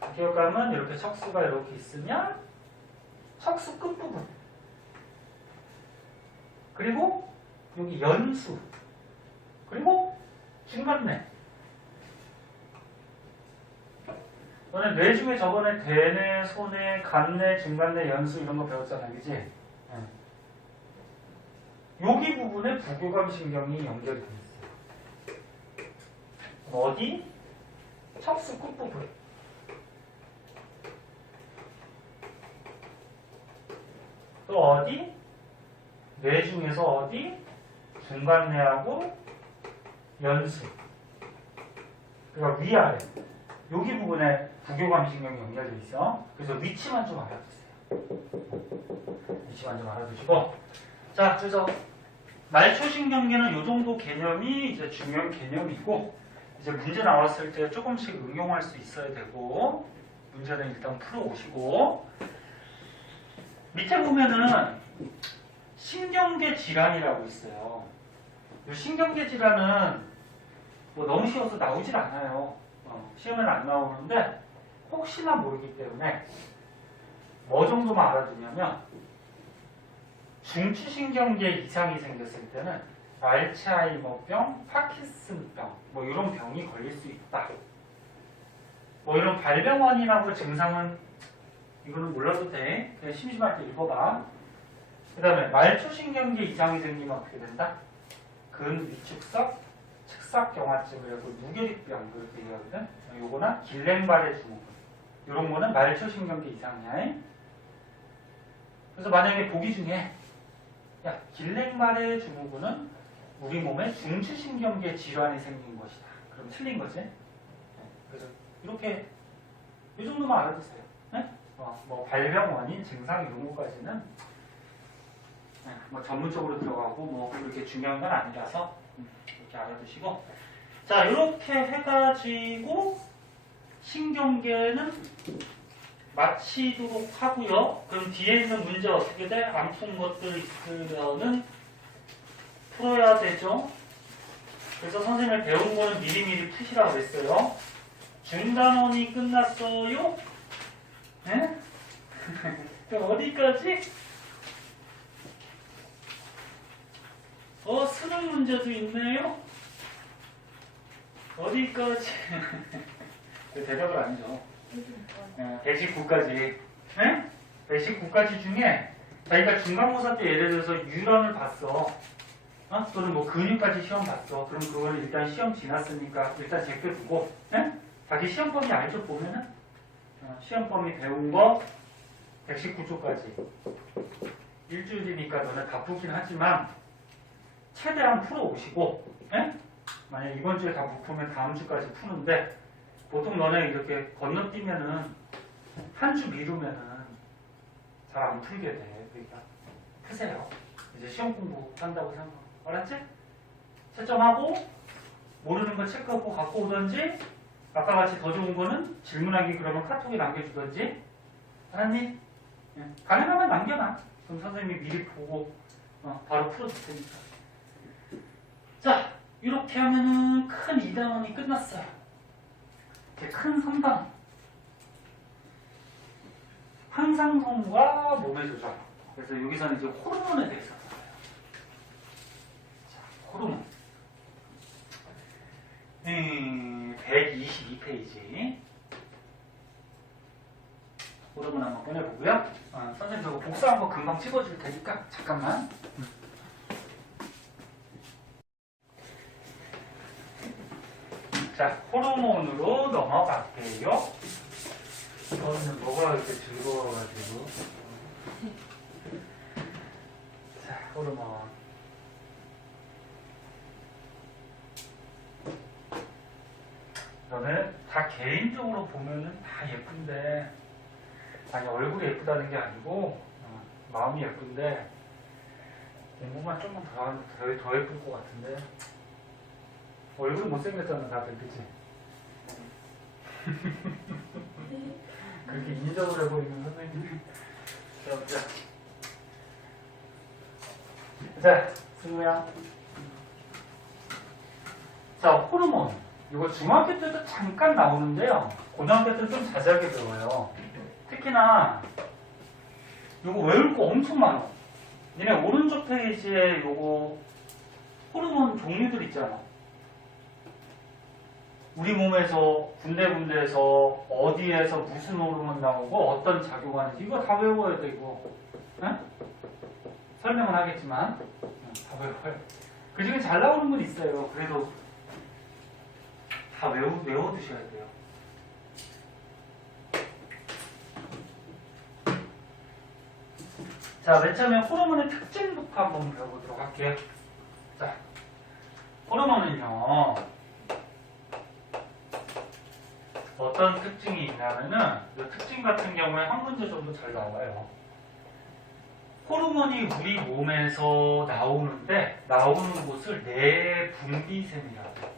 부교감은 이렇게 척수가 이렇게 있으면 척수 끝부분 그리고 여기 연수 그리고 중간내 너네 뇌 중에 저번에 대뇌, 소뇌, 간뇌, 중간뇌, 연수 이런 거 배웠잖아, 그지? 네. 여기 부분에 부교감 신경이 연결이 돼 있어요. 어디? 척수 끝부분. 또 어디? 뇌 중에서 어디? 중간뇌하고 연수. 그러니까 위아래. 여기 부분에 부교감 신경이 연결되어 있어. 그래서 위치만 좀 알아두세요. 위치만 좀 알아두시고. 자, 그래서 말초신경계는 이 정도 개념이 이제 중요한 개념이고, 이제 문제 나왔을 때 조금씩 응용할 수 있어야 되고, 문제는 일단 풀어오시고, 밑에 보면은 신경계 질환이라고 있어요. 이 신경계 질환은 뭐 너무 쉬워서 나오질 않아요. 시험에는 안 나오는데 혹시나 모르기 때문에 뭐 정도만 알아두냐면 중추신경계 이상이 생겼을 때는 알츠하이머병, 파킨슨병 뭐 이런 병이 걸릴 수 있다. 뭐 이런 발병원이라고 증상은 이거는 몰라도 돼. 그냥 심심할 때 읽어봐. 그 다음에 말초신경계 이상이 생기면 어떻게 된다? 근위축석, 측삭경화증을 하고 무결익병 그렇게 얘기하거든. 요거는 길랭발의 증후군. 이런 거는 말초신경계 이상이야. 그래서 만약에 보기 중에 야 길랭발의 증후군은 우리 몸에 중추신경계 질환이 생긴 것이다. 그럼 틀린 거지. 그래서 이렇게 이 정도만 알아두세요. 네? 뭐 발병 원인, 증상 이런 것까지는 뭐 전문적으로 들어가고 뭐 그렇게 중요한 건 아니라서 이렇게 알아두시고, 자 이렇게 해가지고 신경계는 마치도록 하고요. 그럼 뒤에 있는 문제 어떻게 돼? 안 푼 것들 있으면은 풀어야 되죠. 그래서 선생님이 배운 거는 미리미리 푸시라고 그랬어요. 중단원이 끝났어요. 네? 어디까지? 수능 문제도 있네요. 어디까지? 대답을 안 해줘. 119까지. 네? 119까지 중에 자기가 중간고사 때 예를 들어서 유런을 봤어. 또는 뭐 근육까지 시험 봤어. 그럼 그거를 일단 시험 지났으니까 일단 제껴두고, 네? 자기 시험 범위 알죠? 보면은 시험 범위 배운 거 119조까지. 일주일이니까 너네 다 푸긴 하지만 최대한 풀어오시고, 네? 만약 이번 주에 다 못 풀면 다음 주까지 푸는데, 보통 너네 이렇게 건너뛰면은 한 주 미루면은 잘 안 풀게 돼. 그러니까 푸세요. 이제 시험 공부 한다고 생각하고. 알았지? 채점하고 모르는 거 체크하고 갖고 오든지, 아까 같이 더 좋은 거는 질문하기 그러면 카톡에 남겨주든지. 알았니? 가능하면 남겨놔. 그럼 선생님이 미리 보고 바로 풀어줄 테니까. 자, 이렇게 하면은 큰 2단원이 끝났어요. 이제 큰 3단원. 항상성과 몸의 조절. 그래서 여기서는 이제 호르몬에 대해서 알아요. 자, 호르몬. 122페이지. 호르몬 한번 꺼내보고요. 선생님 저거 복사한 거 금방 찍어줄 테니까 잠깐만. 자, 호르몬으로 넘어갈게요. 저는 뭐가 이렇게 즐거워가지고. 자, 호르몬. 너는 다 개인적으로 보면은 다 예쁜데, 아니 얼굴이 예쁘다는 게 아니고 마음이 예쁜데 공부만 좀만 더 하면 더 예쁠 것 같은데. 얼굴 못생겼잖아 다들, 그치? 그렇게 인정을 해버리면 선생님이. 자, 승우야. 자, 호르몬. 이거 중학교 때도 잠깐 나오는데요. 고등학교 때는 좀 자세하게 배워요. 특히나 이거 외울 거 엄청 많아. 니네 오른쪽 페이지에 요거 호르몬 종류들 있잖아. 우리 몸에서 군데군데에서 어디에서 무슨 호르몬 나오고 어떤 작용하는지 이거 다 외워야 돼. 이거 응? 설명은 하겠지만 다 외워요. 그 중에 잘 나오는 건 있어요. 그래도 다 외워두셔야 돼요. 자, 맨 처음에 호르몬의 특징부터 한번 배워보도록 할게요. 자, 호르몬은요, 어떤 특징이 있냐면은, 이 특징 같은 경우에 한 문제 정도 잘 나와요. 호르몬이 우리 몸에서 나오는데, 나오는 곳을 내분비샘이라고 해요.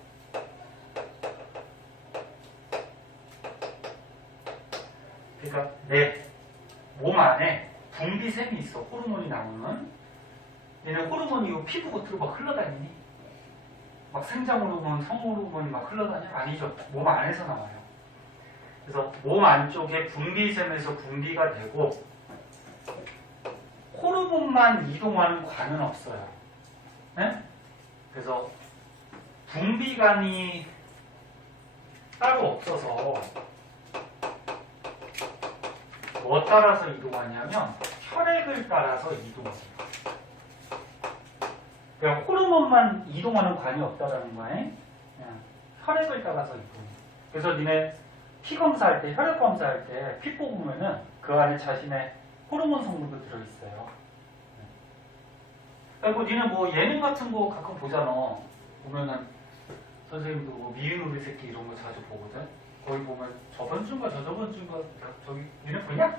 그러니까 몸 안에 분비샘이 있어. 호르몬이 나오는. 얘네 호르몬이 이 피부 겉으로 막 흘러다니니? 막 생장호르몬, 성호르몬이 막 흘러다녀? 아니죠. 몸 안에서 나와요. 그래서 몸 안쪽에 분비샘에서 분비가 되고, 호르몬만 이동하는 관은 없어요. 네? 그래서 분비관이 따로 없어서 뭐 따라서 이동하냐면 혈액을 따라서 이동해요. 그냥 호르몬만 이동하는 관이 없다라는 거예요. 그냥 혈액을 따라서 이동해요. 그래서 니네 피 검사할 때, 혈액 검사할 때 피 뽑으면은 그 안에 자신의 호르몬 성분도 들어있어요. 그리고 니는 뭐 예능 같은 거 가끔 보잖아. 보면은 선생님도 뭐 미운 우리 새끼 이런 거 자주 보거든. 거기 보면 저번 주인가 저저번 주인가 저기 얘네 보냐?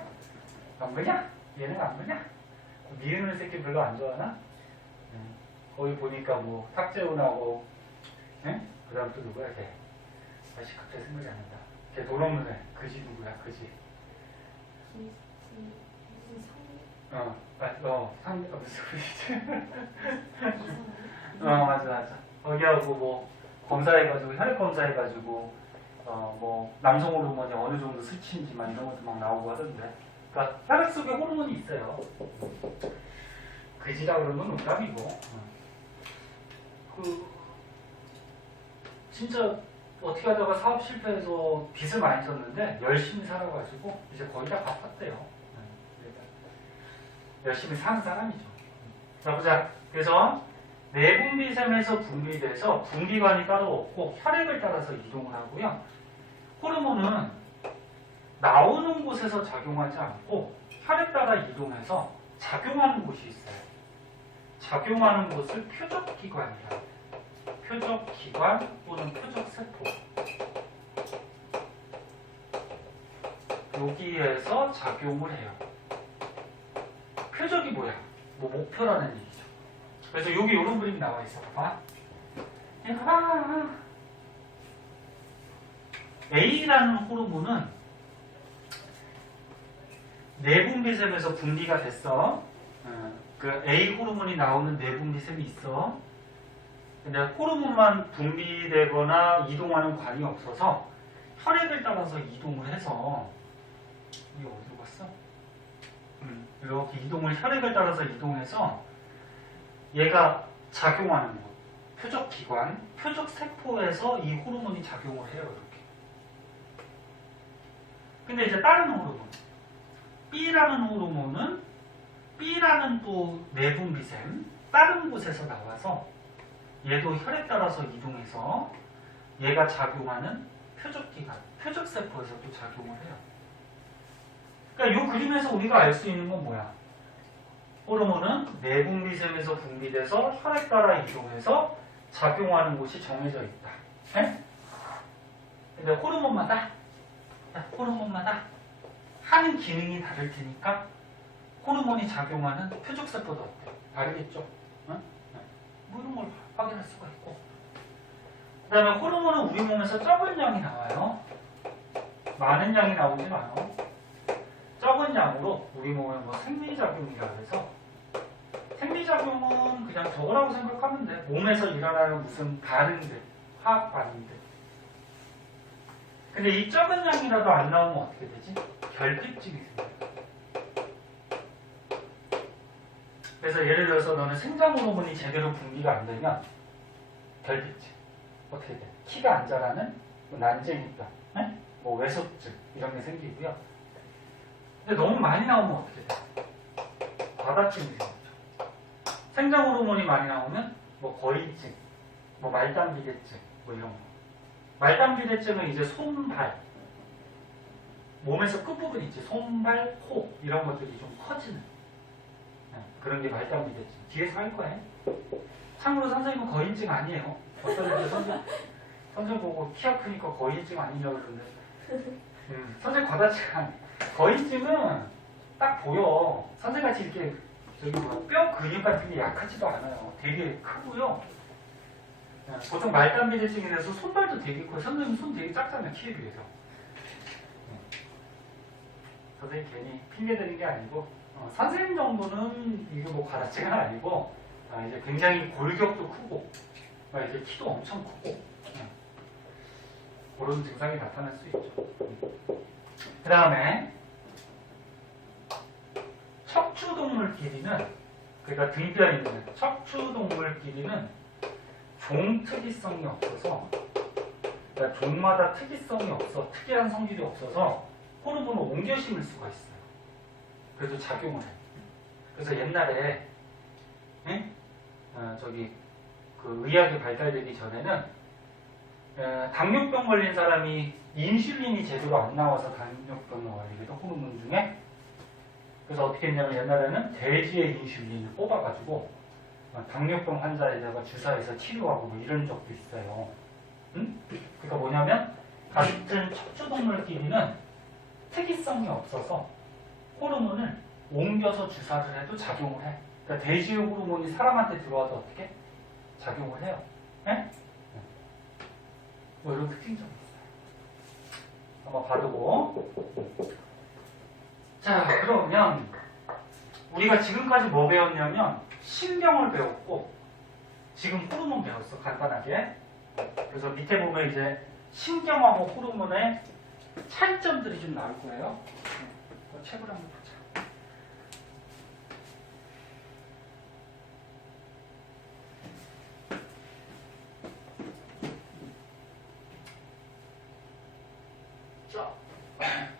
안 보냐? 얘는 안 보냐? 미우는 새끼 별로 안 좋아하나? 거기 보니까 뭐 탁재훈하고 그 다음 또 누구야 걔? 다시 갑자기 생각이 안 난다. 걔 돈 없는 애. 그지 누구야? 그지? 무슨 소리지? 맞아. 거기하고 뭐 검사해가지고 혈액 검사해가지고 뭐 남성 호르몬이 어느 정도 수치인지 막 이런 것도 막 나오고 하던데. 그러니까 혈액 속에 호르몬이 있어요. 그지라 그러면 농담이고. 진짜 어떻게 하다가 사업 실패해서 빚을 많이 졌는데 열심히 살아가지고 이제 거의 다 갚았대요. 열심히 사는 사람이죠. 자, 보자. 그래서 내분비샘에서 분비돼서 분비관이 따로 없고 혈액을 따라서 이동을 하고요. 호르몬은 나오는 곳에서 작용하지 않고 혈액 따라 이동해서 작용하는 곳이 있어요. 작용하는 곳을 표적기관이라. 표적기관 또는 표적세포. 여기에서 작용을 해요. 표적이 뭐야? 뭐 목표라는 얘기죠. 그래서 여기 이런 그림이 나와 있어. 봐봐. A라는 호르몬은 내분비샘에서 분비가 됐어. 그 A 호르몬이 나오는 내분비샘이 있어. 근데 호르몬만 분비되거나 이동하는 관이 없어서 혈액을 따라서 이동을 해서 이게 어디로 갔어? 이렇게 이동을 혈액을 따라서 이동해서 얘가 작용하는 곳, 표적기관, 표적세포에서 이 호르몬이 작용을 해요. 이렇게. 근데 이제 다른 호르몬, B라는 호르몬은 B라는 또 내분비샘, 다른 곳에서 나와서 얘도 혈액 따라서 이동해서 얘가 작용하는 표적기관, 표적세포에서 또 작용을 해요. 그러니까 이 그림에서 우리가 알 수 있는 건 뭐야? 호르몬은 내분비샘에서 분비돼서 혈액 따라 이동해서 작용하는 곳이 정해져 있다. 네? 근데 호르몬마다 하는 기능이 다를 테니까 호르몬이 작용하는 표적세포도 어때? 다르겠죠? 응? 뭐 이런 걸 확인할 수가 있고. 그 다음에 호르몬은 우리 몸에서 적은 양이 나와요. 많은 양이 나오진 않아. 적은 양으로 우리 몸에 뭐 생리작용이라고 해서 생리작용은 그냥 저거라고 생각하면 돼. 몸에서 일어나는 무슨 반응들, 화학 반응들. 근데 이 적은 양이라도 안 나오면 어떻게 되지? 결핍증이 생겨요. 그래서 예를 들어서 너는 생장 호르몬이 제대로 분비가 안 되면 결핍증. 어떻게 돼? 키가 안 자라는 뭐 난쟁이병, 뭐 외소증 이런 게 생기고요. 근데 너무 많이 나오면 어떻게 돼? 과다증이 생기죠. 생장 호르몬이 많이 나오면 뭐 거인증, 뭐 말단비대증 뭐 이런 거. 말단비대증은 이제 손, 발, 몸에서 끝부분 있지. 손, 발, 코 이런 것들이 좀 커지는 그런 게 말단비대증. 뒤에서 할 거예요. 참고로 선생님은 거인증 아니에요. 어떤 애들 선생님 보고 키가 크니까 거인증 아니냐고 그러는데 선생님 과다증 아니에요. 거인증은 딱 보여. 선생같이 이렇게 뼈 근육 같은 게 약하지도 않아요. 되게 크고요. 보통 말단비대증에 대해서 손발도 되게 커요. 선생님 손 되게 작잖아요. 키에 비해서. 선생님 괜히 핑계 대는 게 아니고 선생님 정도는 이게 뭐 과다증은 아니고 이제 굉장히 골격도 크고 이제 키도 엄청 크고 그런 증상이 나타날 수 있죠. 그 다음에 척추동물끼리는 그러니까 등뼈 있는 척추동물끼리는 종 특이성이 없어서 그러니까 종마다 특이성이 없어 특이한 성질이 없어서 호르몬을 옮겨 심을 수가 있어요. 그래서 작용을 해요. 그래서 옛날에 그 의학이 발달되기 전에는 당뇨병 걸린 사람이 인슐린이 제대로 안 나와서 당뇨병을 걸리거든. 호르몬 중에. 그래서 어떻게 했냐면 옛날에는 돼지의 인슐린을 뽑아가지고 당뇨병 환자에다가 주사해서 치료하고 뭐 이런 적도 있어요. 그러니까 뭐냐면 같은 척추동물끼리는 특이성이 없어서 호르몬을 옮겨서 주사를 해도 작용을 해. 그러니까 돼지의 호르몬이 사람한테 들어와도 어떻게? 작용을 해요. 네? 뭐 이런 특징점이 있어요. 한번 봐두고. 자, 그러면 우리가 지금까지 뭐 배웠냐면 신경을 배웠고 지금 호르몬 배웠어, 간단하게. 그래서 밑에 보면 이제 신경하고 호르몬의 차이점들이 좀 나올 거예요. 책을 한번 보자. 자,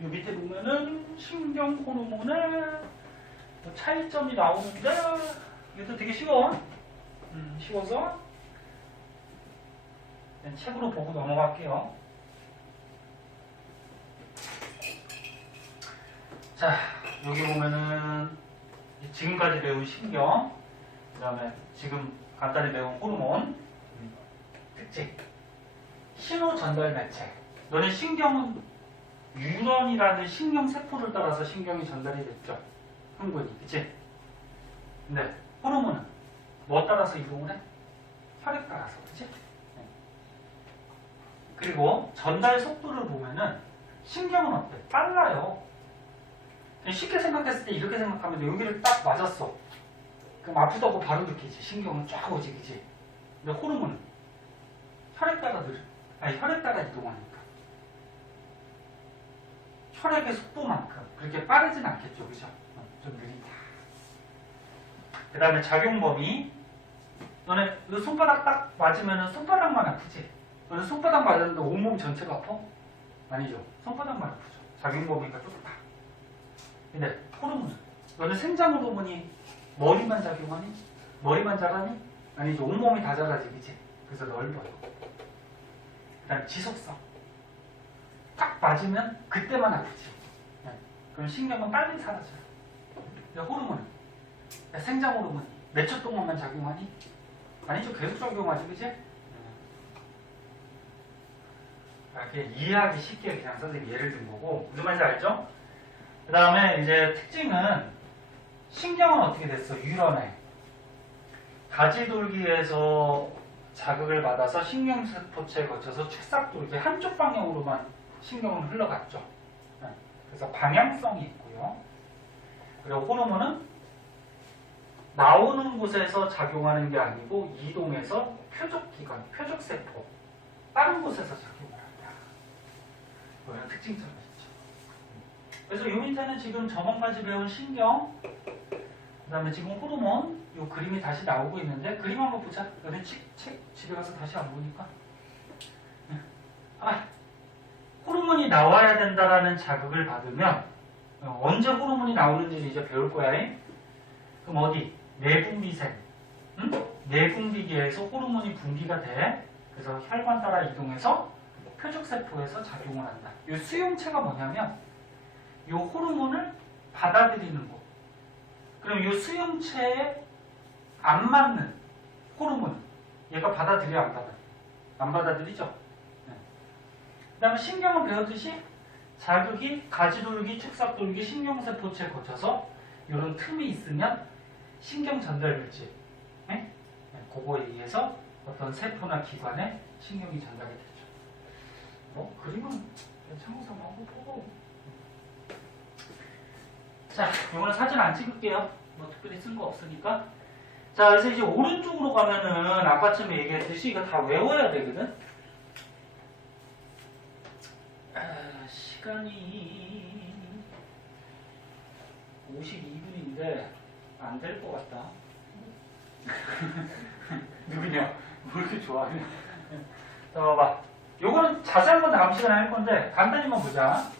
이 밑에 보면은 신경 호르몬의 차이점이 나오는데 이것도 되게 쉬워. 쉬워서 책으로 보고 넘어갈게요. 자, 여기 보면은 지금까지 배운 신경, 그 다음에 지금 간단히 배운 호르몬, 특징, 신호 전달 매체. 너네 신경은 뉴런이라는 신경세포를 따라서 신경이 전달이 됐죠. 흥분이, 그치? 근데 호르몬은 뭐 따라서 이동을 해? 혈액 따라서, 그치? 그리고 전달 속도를 보면은 신경은 어때? 빨라요. 쉽게 생각했을 때 이렇게 생각하면 돼. 여기를 딱 맞았어. 그럼 아프다고 바로 느끼지. 신경은 쫙 오지, 그치? 근데 호르몬은 혈액 따라 혈액 따라 이동하니까. 혈액의 속도만큼 그렇게 빠르진 않겠죠, 그죠? 좀 느리다. 그 다음에 작용 범위. 너네 이 손바닥 딱 맞으면 손바닥만 아프지? 너네 손바닥 맞았는데 온몸 전체가 아파? 아니죠. 손바닥만 아프죠. 작용 범위가 좁다. 근데 호르몬은 너네 생장 호르몬이 머리만 작용하니? 머리만 자라니? 아니죠. 온몸이 다 자라지, 그치? 그래서 넓어요. 그 다음 지속성. 딱 맞으면 그때만 아프지. 네. 그럼 신경은 빨리 사라져요. 근데 호르몬은 생장 호르몬이 몇 초 동안만 작용하니? 아니죠. 계속 작용하지, 그치? 그냥 이해하기 쉽게 그냥 선생님이 예를 든 거고. 무슨 말인지 알죠? 그 다음에 이제 특징은 신경은 어떻게 됐어? 유런해. 가지돌기에서 자극을 받아서 신경세포체에 거쳐서 축삭돌기 한쪽 방향으로만 신경은 흘러갔죠. 그래서 방향성이 있고요. 그리고 호르몬은 나오는 곳에서 작용하는 게 아니고 이동해서 표적기관, 표적세포 다른 곳에서 작용을 한다. 이런 특징점이 있죠. 그래서 이 밑에는 지금 저번까지 배운 신경, 그 다음에 지금 호르몬, 이 그림이 다시 나오고 있는데 그림 한번 보자. 너네 책 집에 가서 다시 안 보니까. 호르몬이 나와야 된다라는 자극을 받으면 언제 호르몬이 나오는지 이제 배울 거야. 그럼 어디? 내분비腺. 내분비계에서 호르몬이 분비가 돼. 그래서 혈관 따라 이동해서 표적세포에서 작용을 한다. 이 수용체가 뭐냐면 이 호르몬을 받아들이는 거. 그럼 이 수용체에 안 맞는 호르몬, 얘가 받아들여 안 받아들여? 안 받아들이죠? 그 다음에 신경은 배웠듯이 자극이 가지돌기, 축삭돌기, 신경세포체에 거쳐서 이런 틈이 있으면 신경 전달 물질, 그거에 의해서 어떤 세포나 기관에 신경이 전달이 되죠. 그림은 참고서 한번 보고. 자, 이거는 사진 안 찍을게요. 특별히 쓴 거 없으니까. 자, 그래서 이제 오른쪽으로 가면은 아까쯤에 얘기했듯이 이거 다 외워야 되거든. 시간이 52분인데 안 될 것 같다. 누구냐? 뭐 이렇게 좋아해? 자, 봐봐. 요거는 자세한 건 다음 시간에 할 건데 간단히만 보자.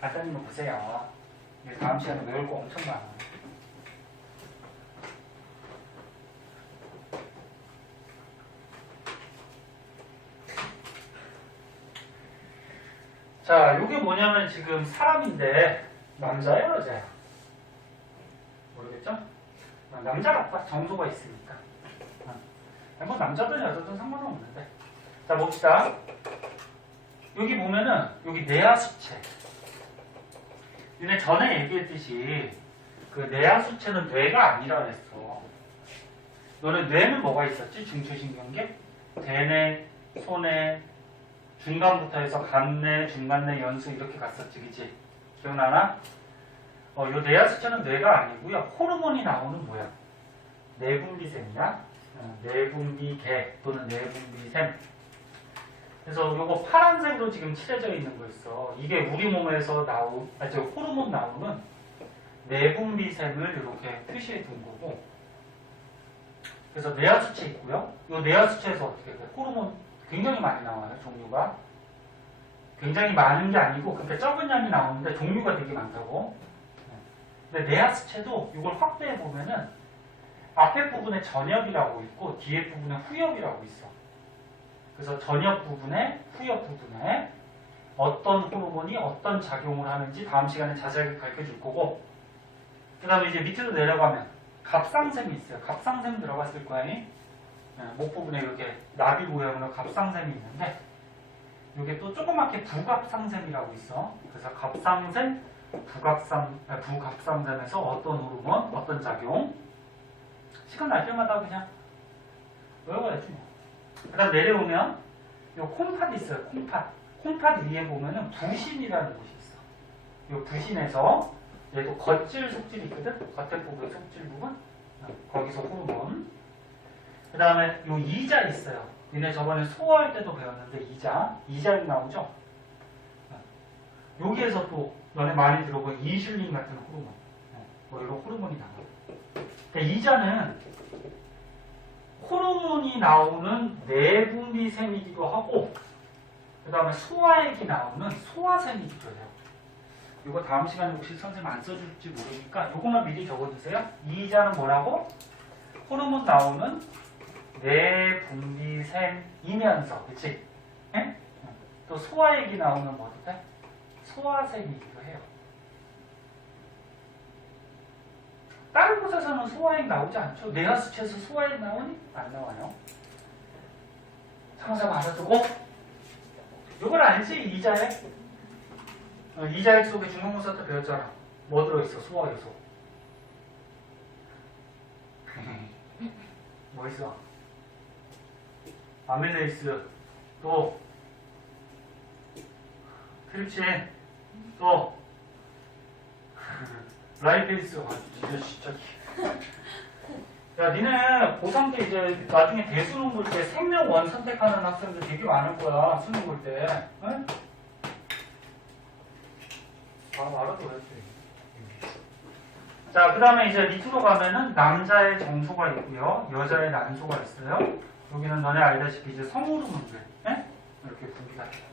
간단히만 보세요. 다음 시간에 외울 거 엄청 많아. 자, 요게 뭐냐면 지금 사람인데 남자예요, 여자예요? 모르겠죠? 남자 같다. 정도가 있으니까. 뭐 남자든 여자든 상관은 없는데. 자, 봅시다. 여기 보면은 여기 내하수체. 얘네 전에 얘기했듯이 그 내하수체는 뇌가 아니라 그랬어. 너는 뇌는 뭐가 있었지? 중추신경계? 대뇌, 소뇌, 중간부터 해서 간뇌, 중간뇌, 연수 이렇게 갔었지, 그치? 기억나나? 요 내하수체는 뇌가 아니고요. 호르몬이 나오는 뭐야? 내분비샘이야. 내분비계 또는 내분비샘. 그래서 요거 파란색으로 지금 칠해져 있는 거 있어. 이게 우리 몸에서 호르몬 나오는 내분비샘을 이렇게 표시해 둔 거고. 그래서 내하수체 있고요. 요 내하수체에서 어떻게 돼? 호르몬 굉장히 많이 나와요, 종류가. 굉장히 많은 게 아니고, 그러니까 적은 양이 나오는데 종류가 되게 많다고. 근데 내하수체도 이걸 확대해 보면은 앞에 부분에 전엽이라고 있고 뒤에 부분에 후엽이라고 있어. 그래서 전엽 부분에 후엽 부분에 어떤 호르몬이 어떤 작용을 하는지 다음 시간에 자세하게 가르쳐 줄 거고, 그 다음에 이제 밑으로 내려가면 갑상샘이 있어요. 갑상샘 들어갔을 거야. 목 부분에 이렇게 나비 모양으로 갑상샘이 있는데 이게 또 조그맣게 부갑상샘이라고 있어. 그래서 갑상샘, 부갑상샘에서 어떤 호르몬, 어떤 작용. 시간 날 때마다 그냥 외워야지 뭐. 그 다음 내려오면 요 콩팥 있어요. 콩팥 위에 보면은 부신이라는 곳이 있어. 요 부신에서 얘도 겉질 속질이 있거든. 겉에 부분 속질 부분. 거기서 호르몬. 그 다음에 요 이자 있어요. 얘네 저번에 소화할 때도 배웠는데 이자 나오죠. 여기에서 또 너네 많이 들어본 인슐린 같은 호르몬. 뭐 이런 호르몬이 나와요. 그러니까 이자는 호르몬이 나오는 내분비샘이기도 하고, 그 다음에 소화액이 나오는 소화샘이기도 해요. 이거 다음 시간에 혹시 선생님 안 써줄지 모르니까 이것만 미리 적어주세요. 이자는 뭐라고? 호르몬 나오는 내분비샘이면서, 그치? 예? 또 소화액이 나오는 뭐도 돼? 소화샘이기도 해요. 다른 곳에서는 소화액 나오지 않죠? 내하수체에서 소화액 나오니? 안 나와요. 상상 알아두고, 이걸 알지? 이자액? 이자액 속에 중간고사 때 배웠잖아. 뭐 들어있어? 소화효소. 뭐 있어? 아밀레이스, 또 트립신, 또 라이페이스. 진짜. 야, 니네 고3 때 이제 나중에 대수능 볼 때 생명원 선택하는 학생들 되게 많을 거야. 수능 볼 때. 응? 알아둬야지. 자, 그 다음에 이제 밑으로 가면은 남자의 정소가 있고요. 여자의 난소가 있어요. 여기는 너네 알다시피 이제 성호르몬들. 이렇게 분비가 돼요.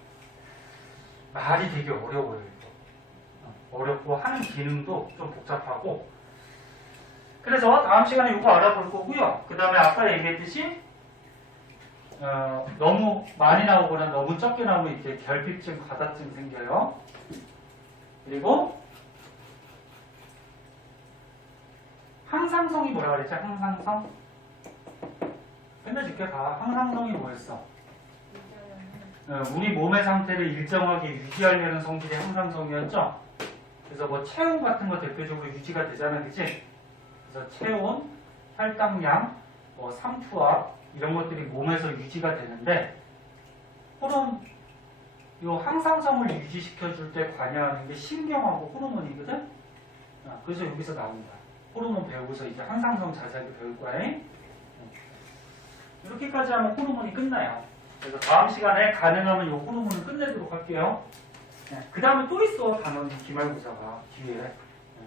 말이 되게 어려워요. 어렵고 하는 기능도 좀 복잡하고, 그래서 다음 시간에 이거 알아볼 거고요. 그 다음에 아까 얘기했듯이 너무 많이 나오거나 너무 적게 나오면 이제 결핍증, 과다증 생겨요. 그리고 항상성이 뭐라 그랬지? 항상성? 맨날 쉽게 봐. 항상성이 뭐였어? 우리 몸의 상태를 일정하게 유지하려는 성질이 항상성이었죠? 그래서 뭐 체온 같은 거 대표적으로 유지가 되잖아, 그치? 그래서 체온, 혈당량, 뭐 삼투압 이런 것들이 몸에서 유지가 되는데, 요 항상성을 유지시켜줄 때 관여하는 게 신경하고 호르몬이거든? 그래서 여기서 나옵니다. 호르몬 배우고서 이제 항상성 자세하게 배울 거야. 이렇게까지 하면 호르몬이 끝나요. 그래서 다음 시간에 가능하면 이 호르몬을 끝내도록 할게요. 그 다음에 또 있어, 단원이 기말고사가 뒤에.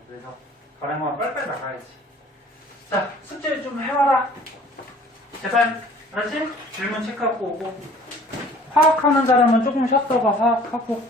그래서 가능하면 빨리빨리 나가야지. 자, 숙제 좀 해와라. 제발, 알았지? 질문 체크하고 오고. 화학하는 사람은 조금 쉬었다가 화학하고.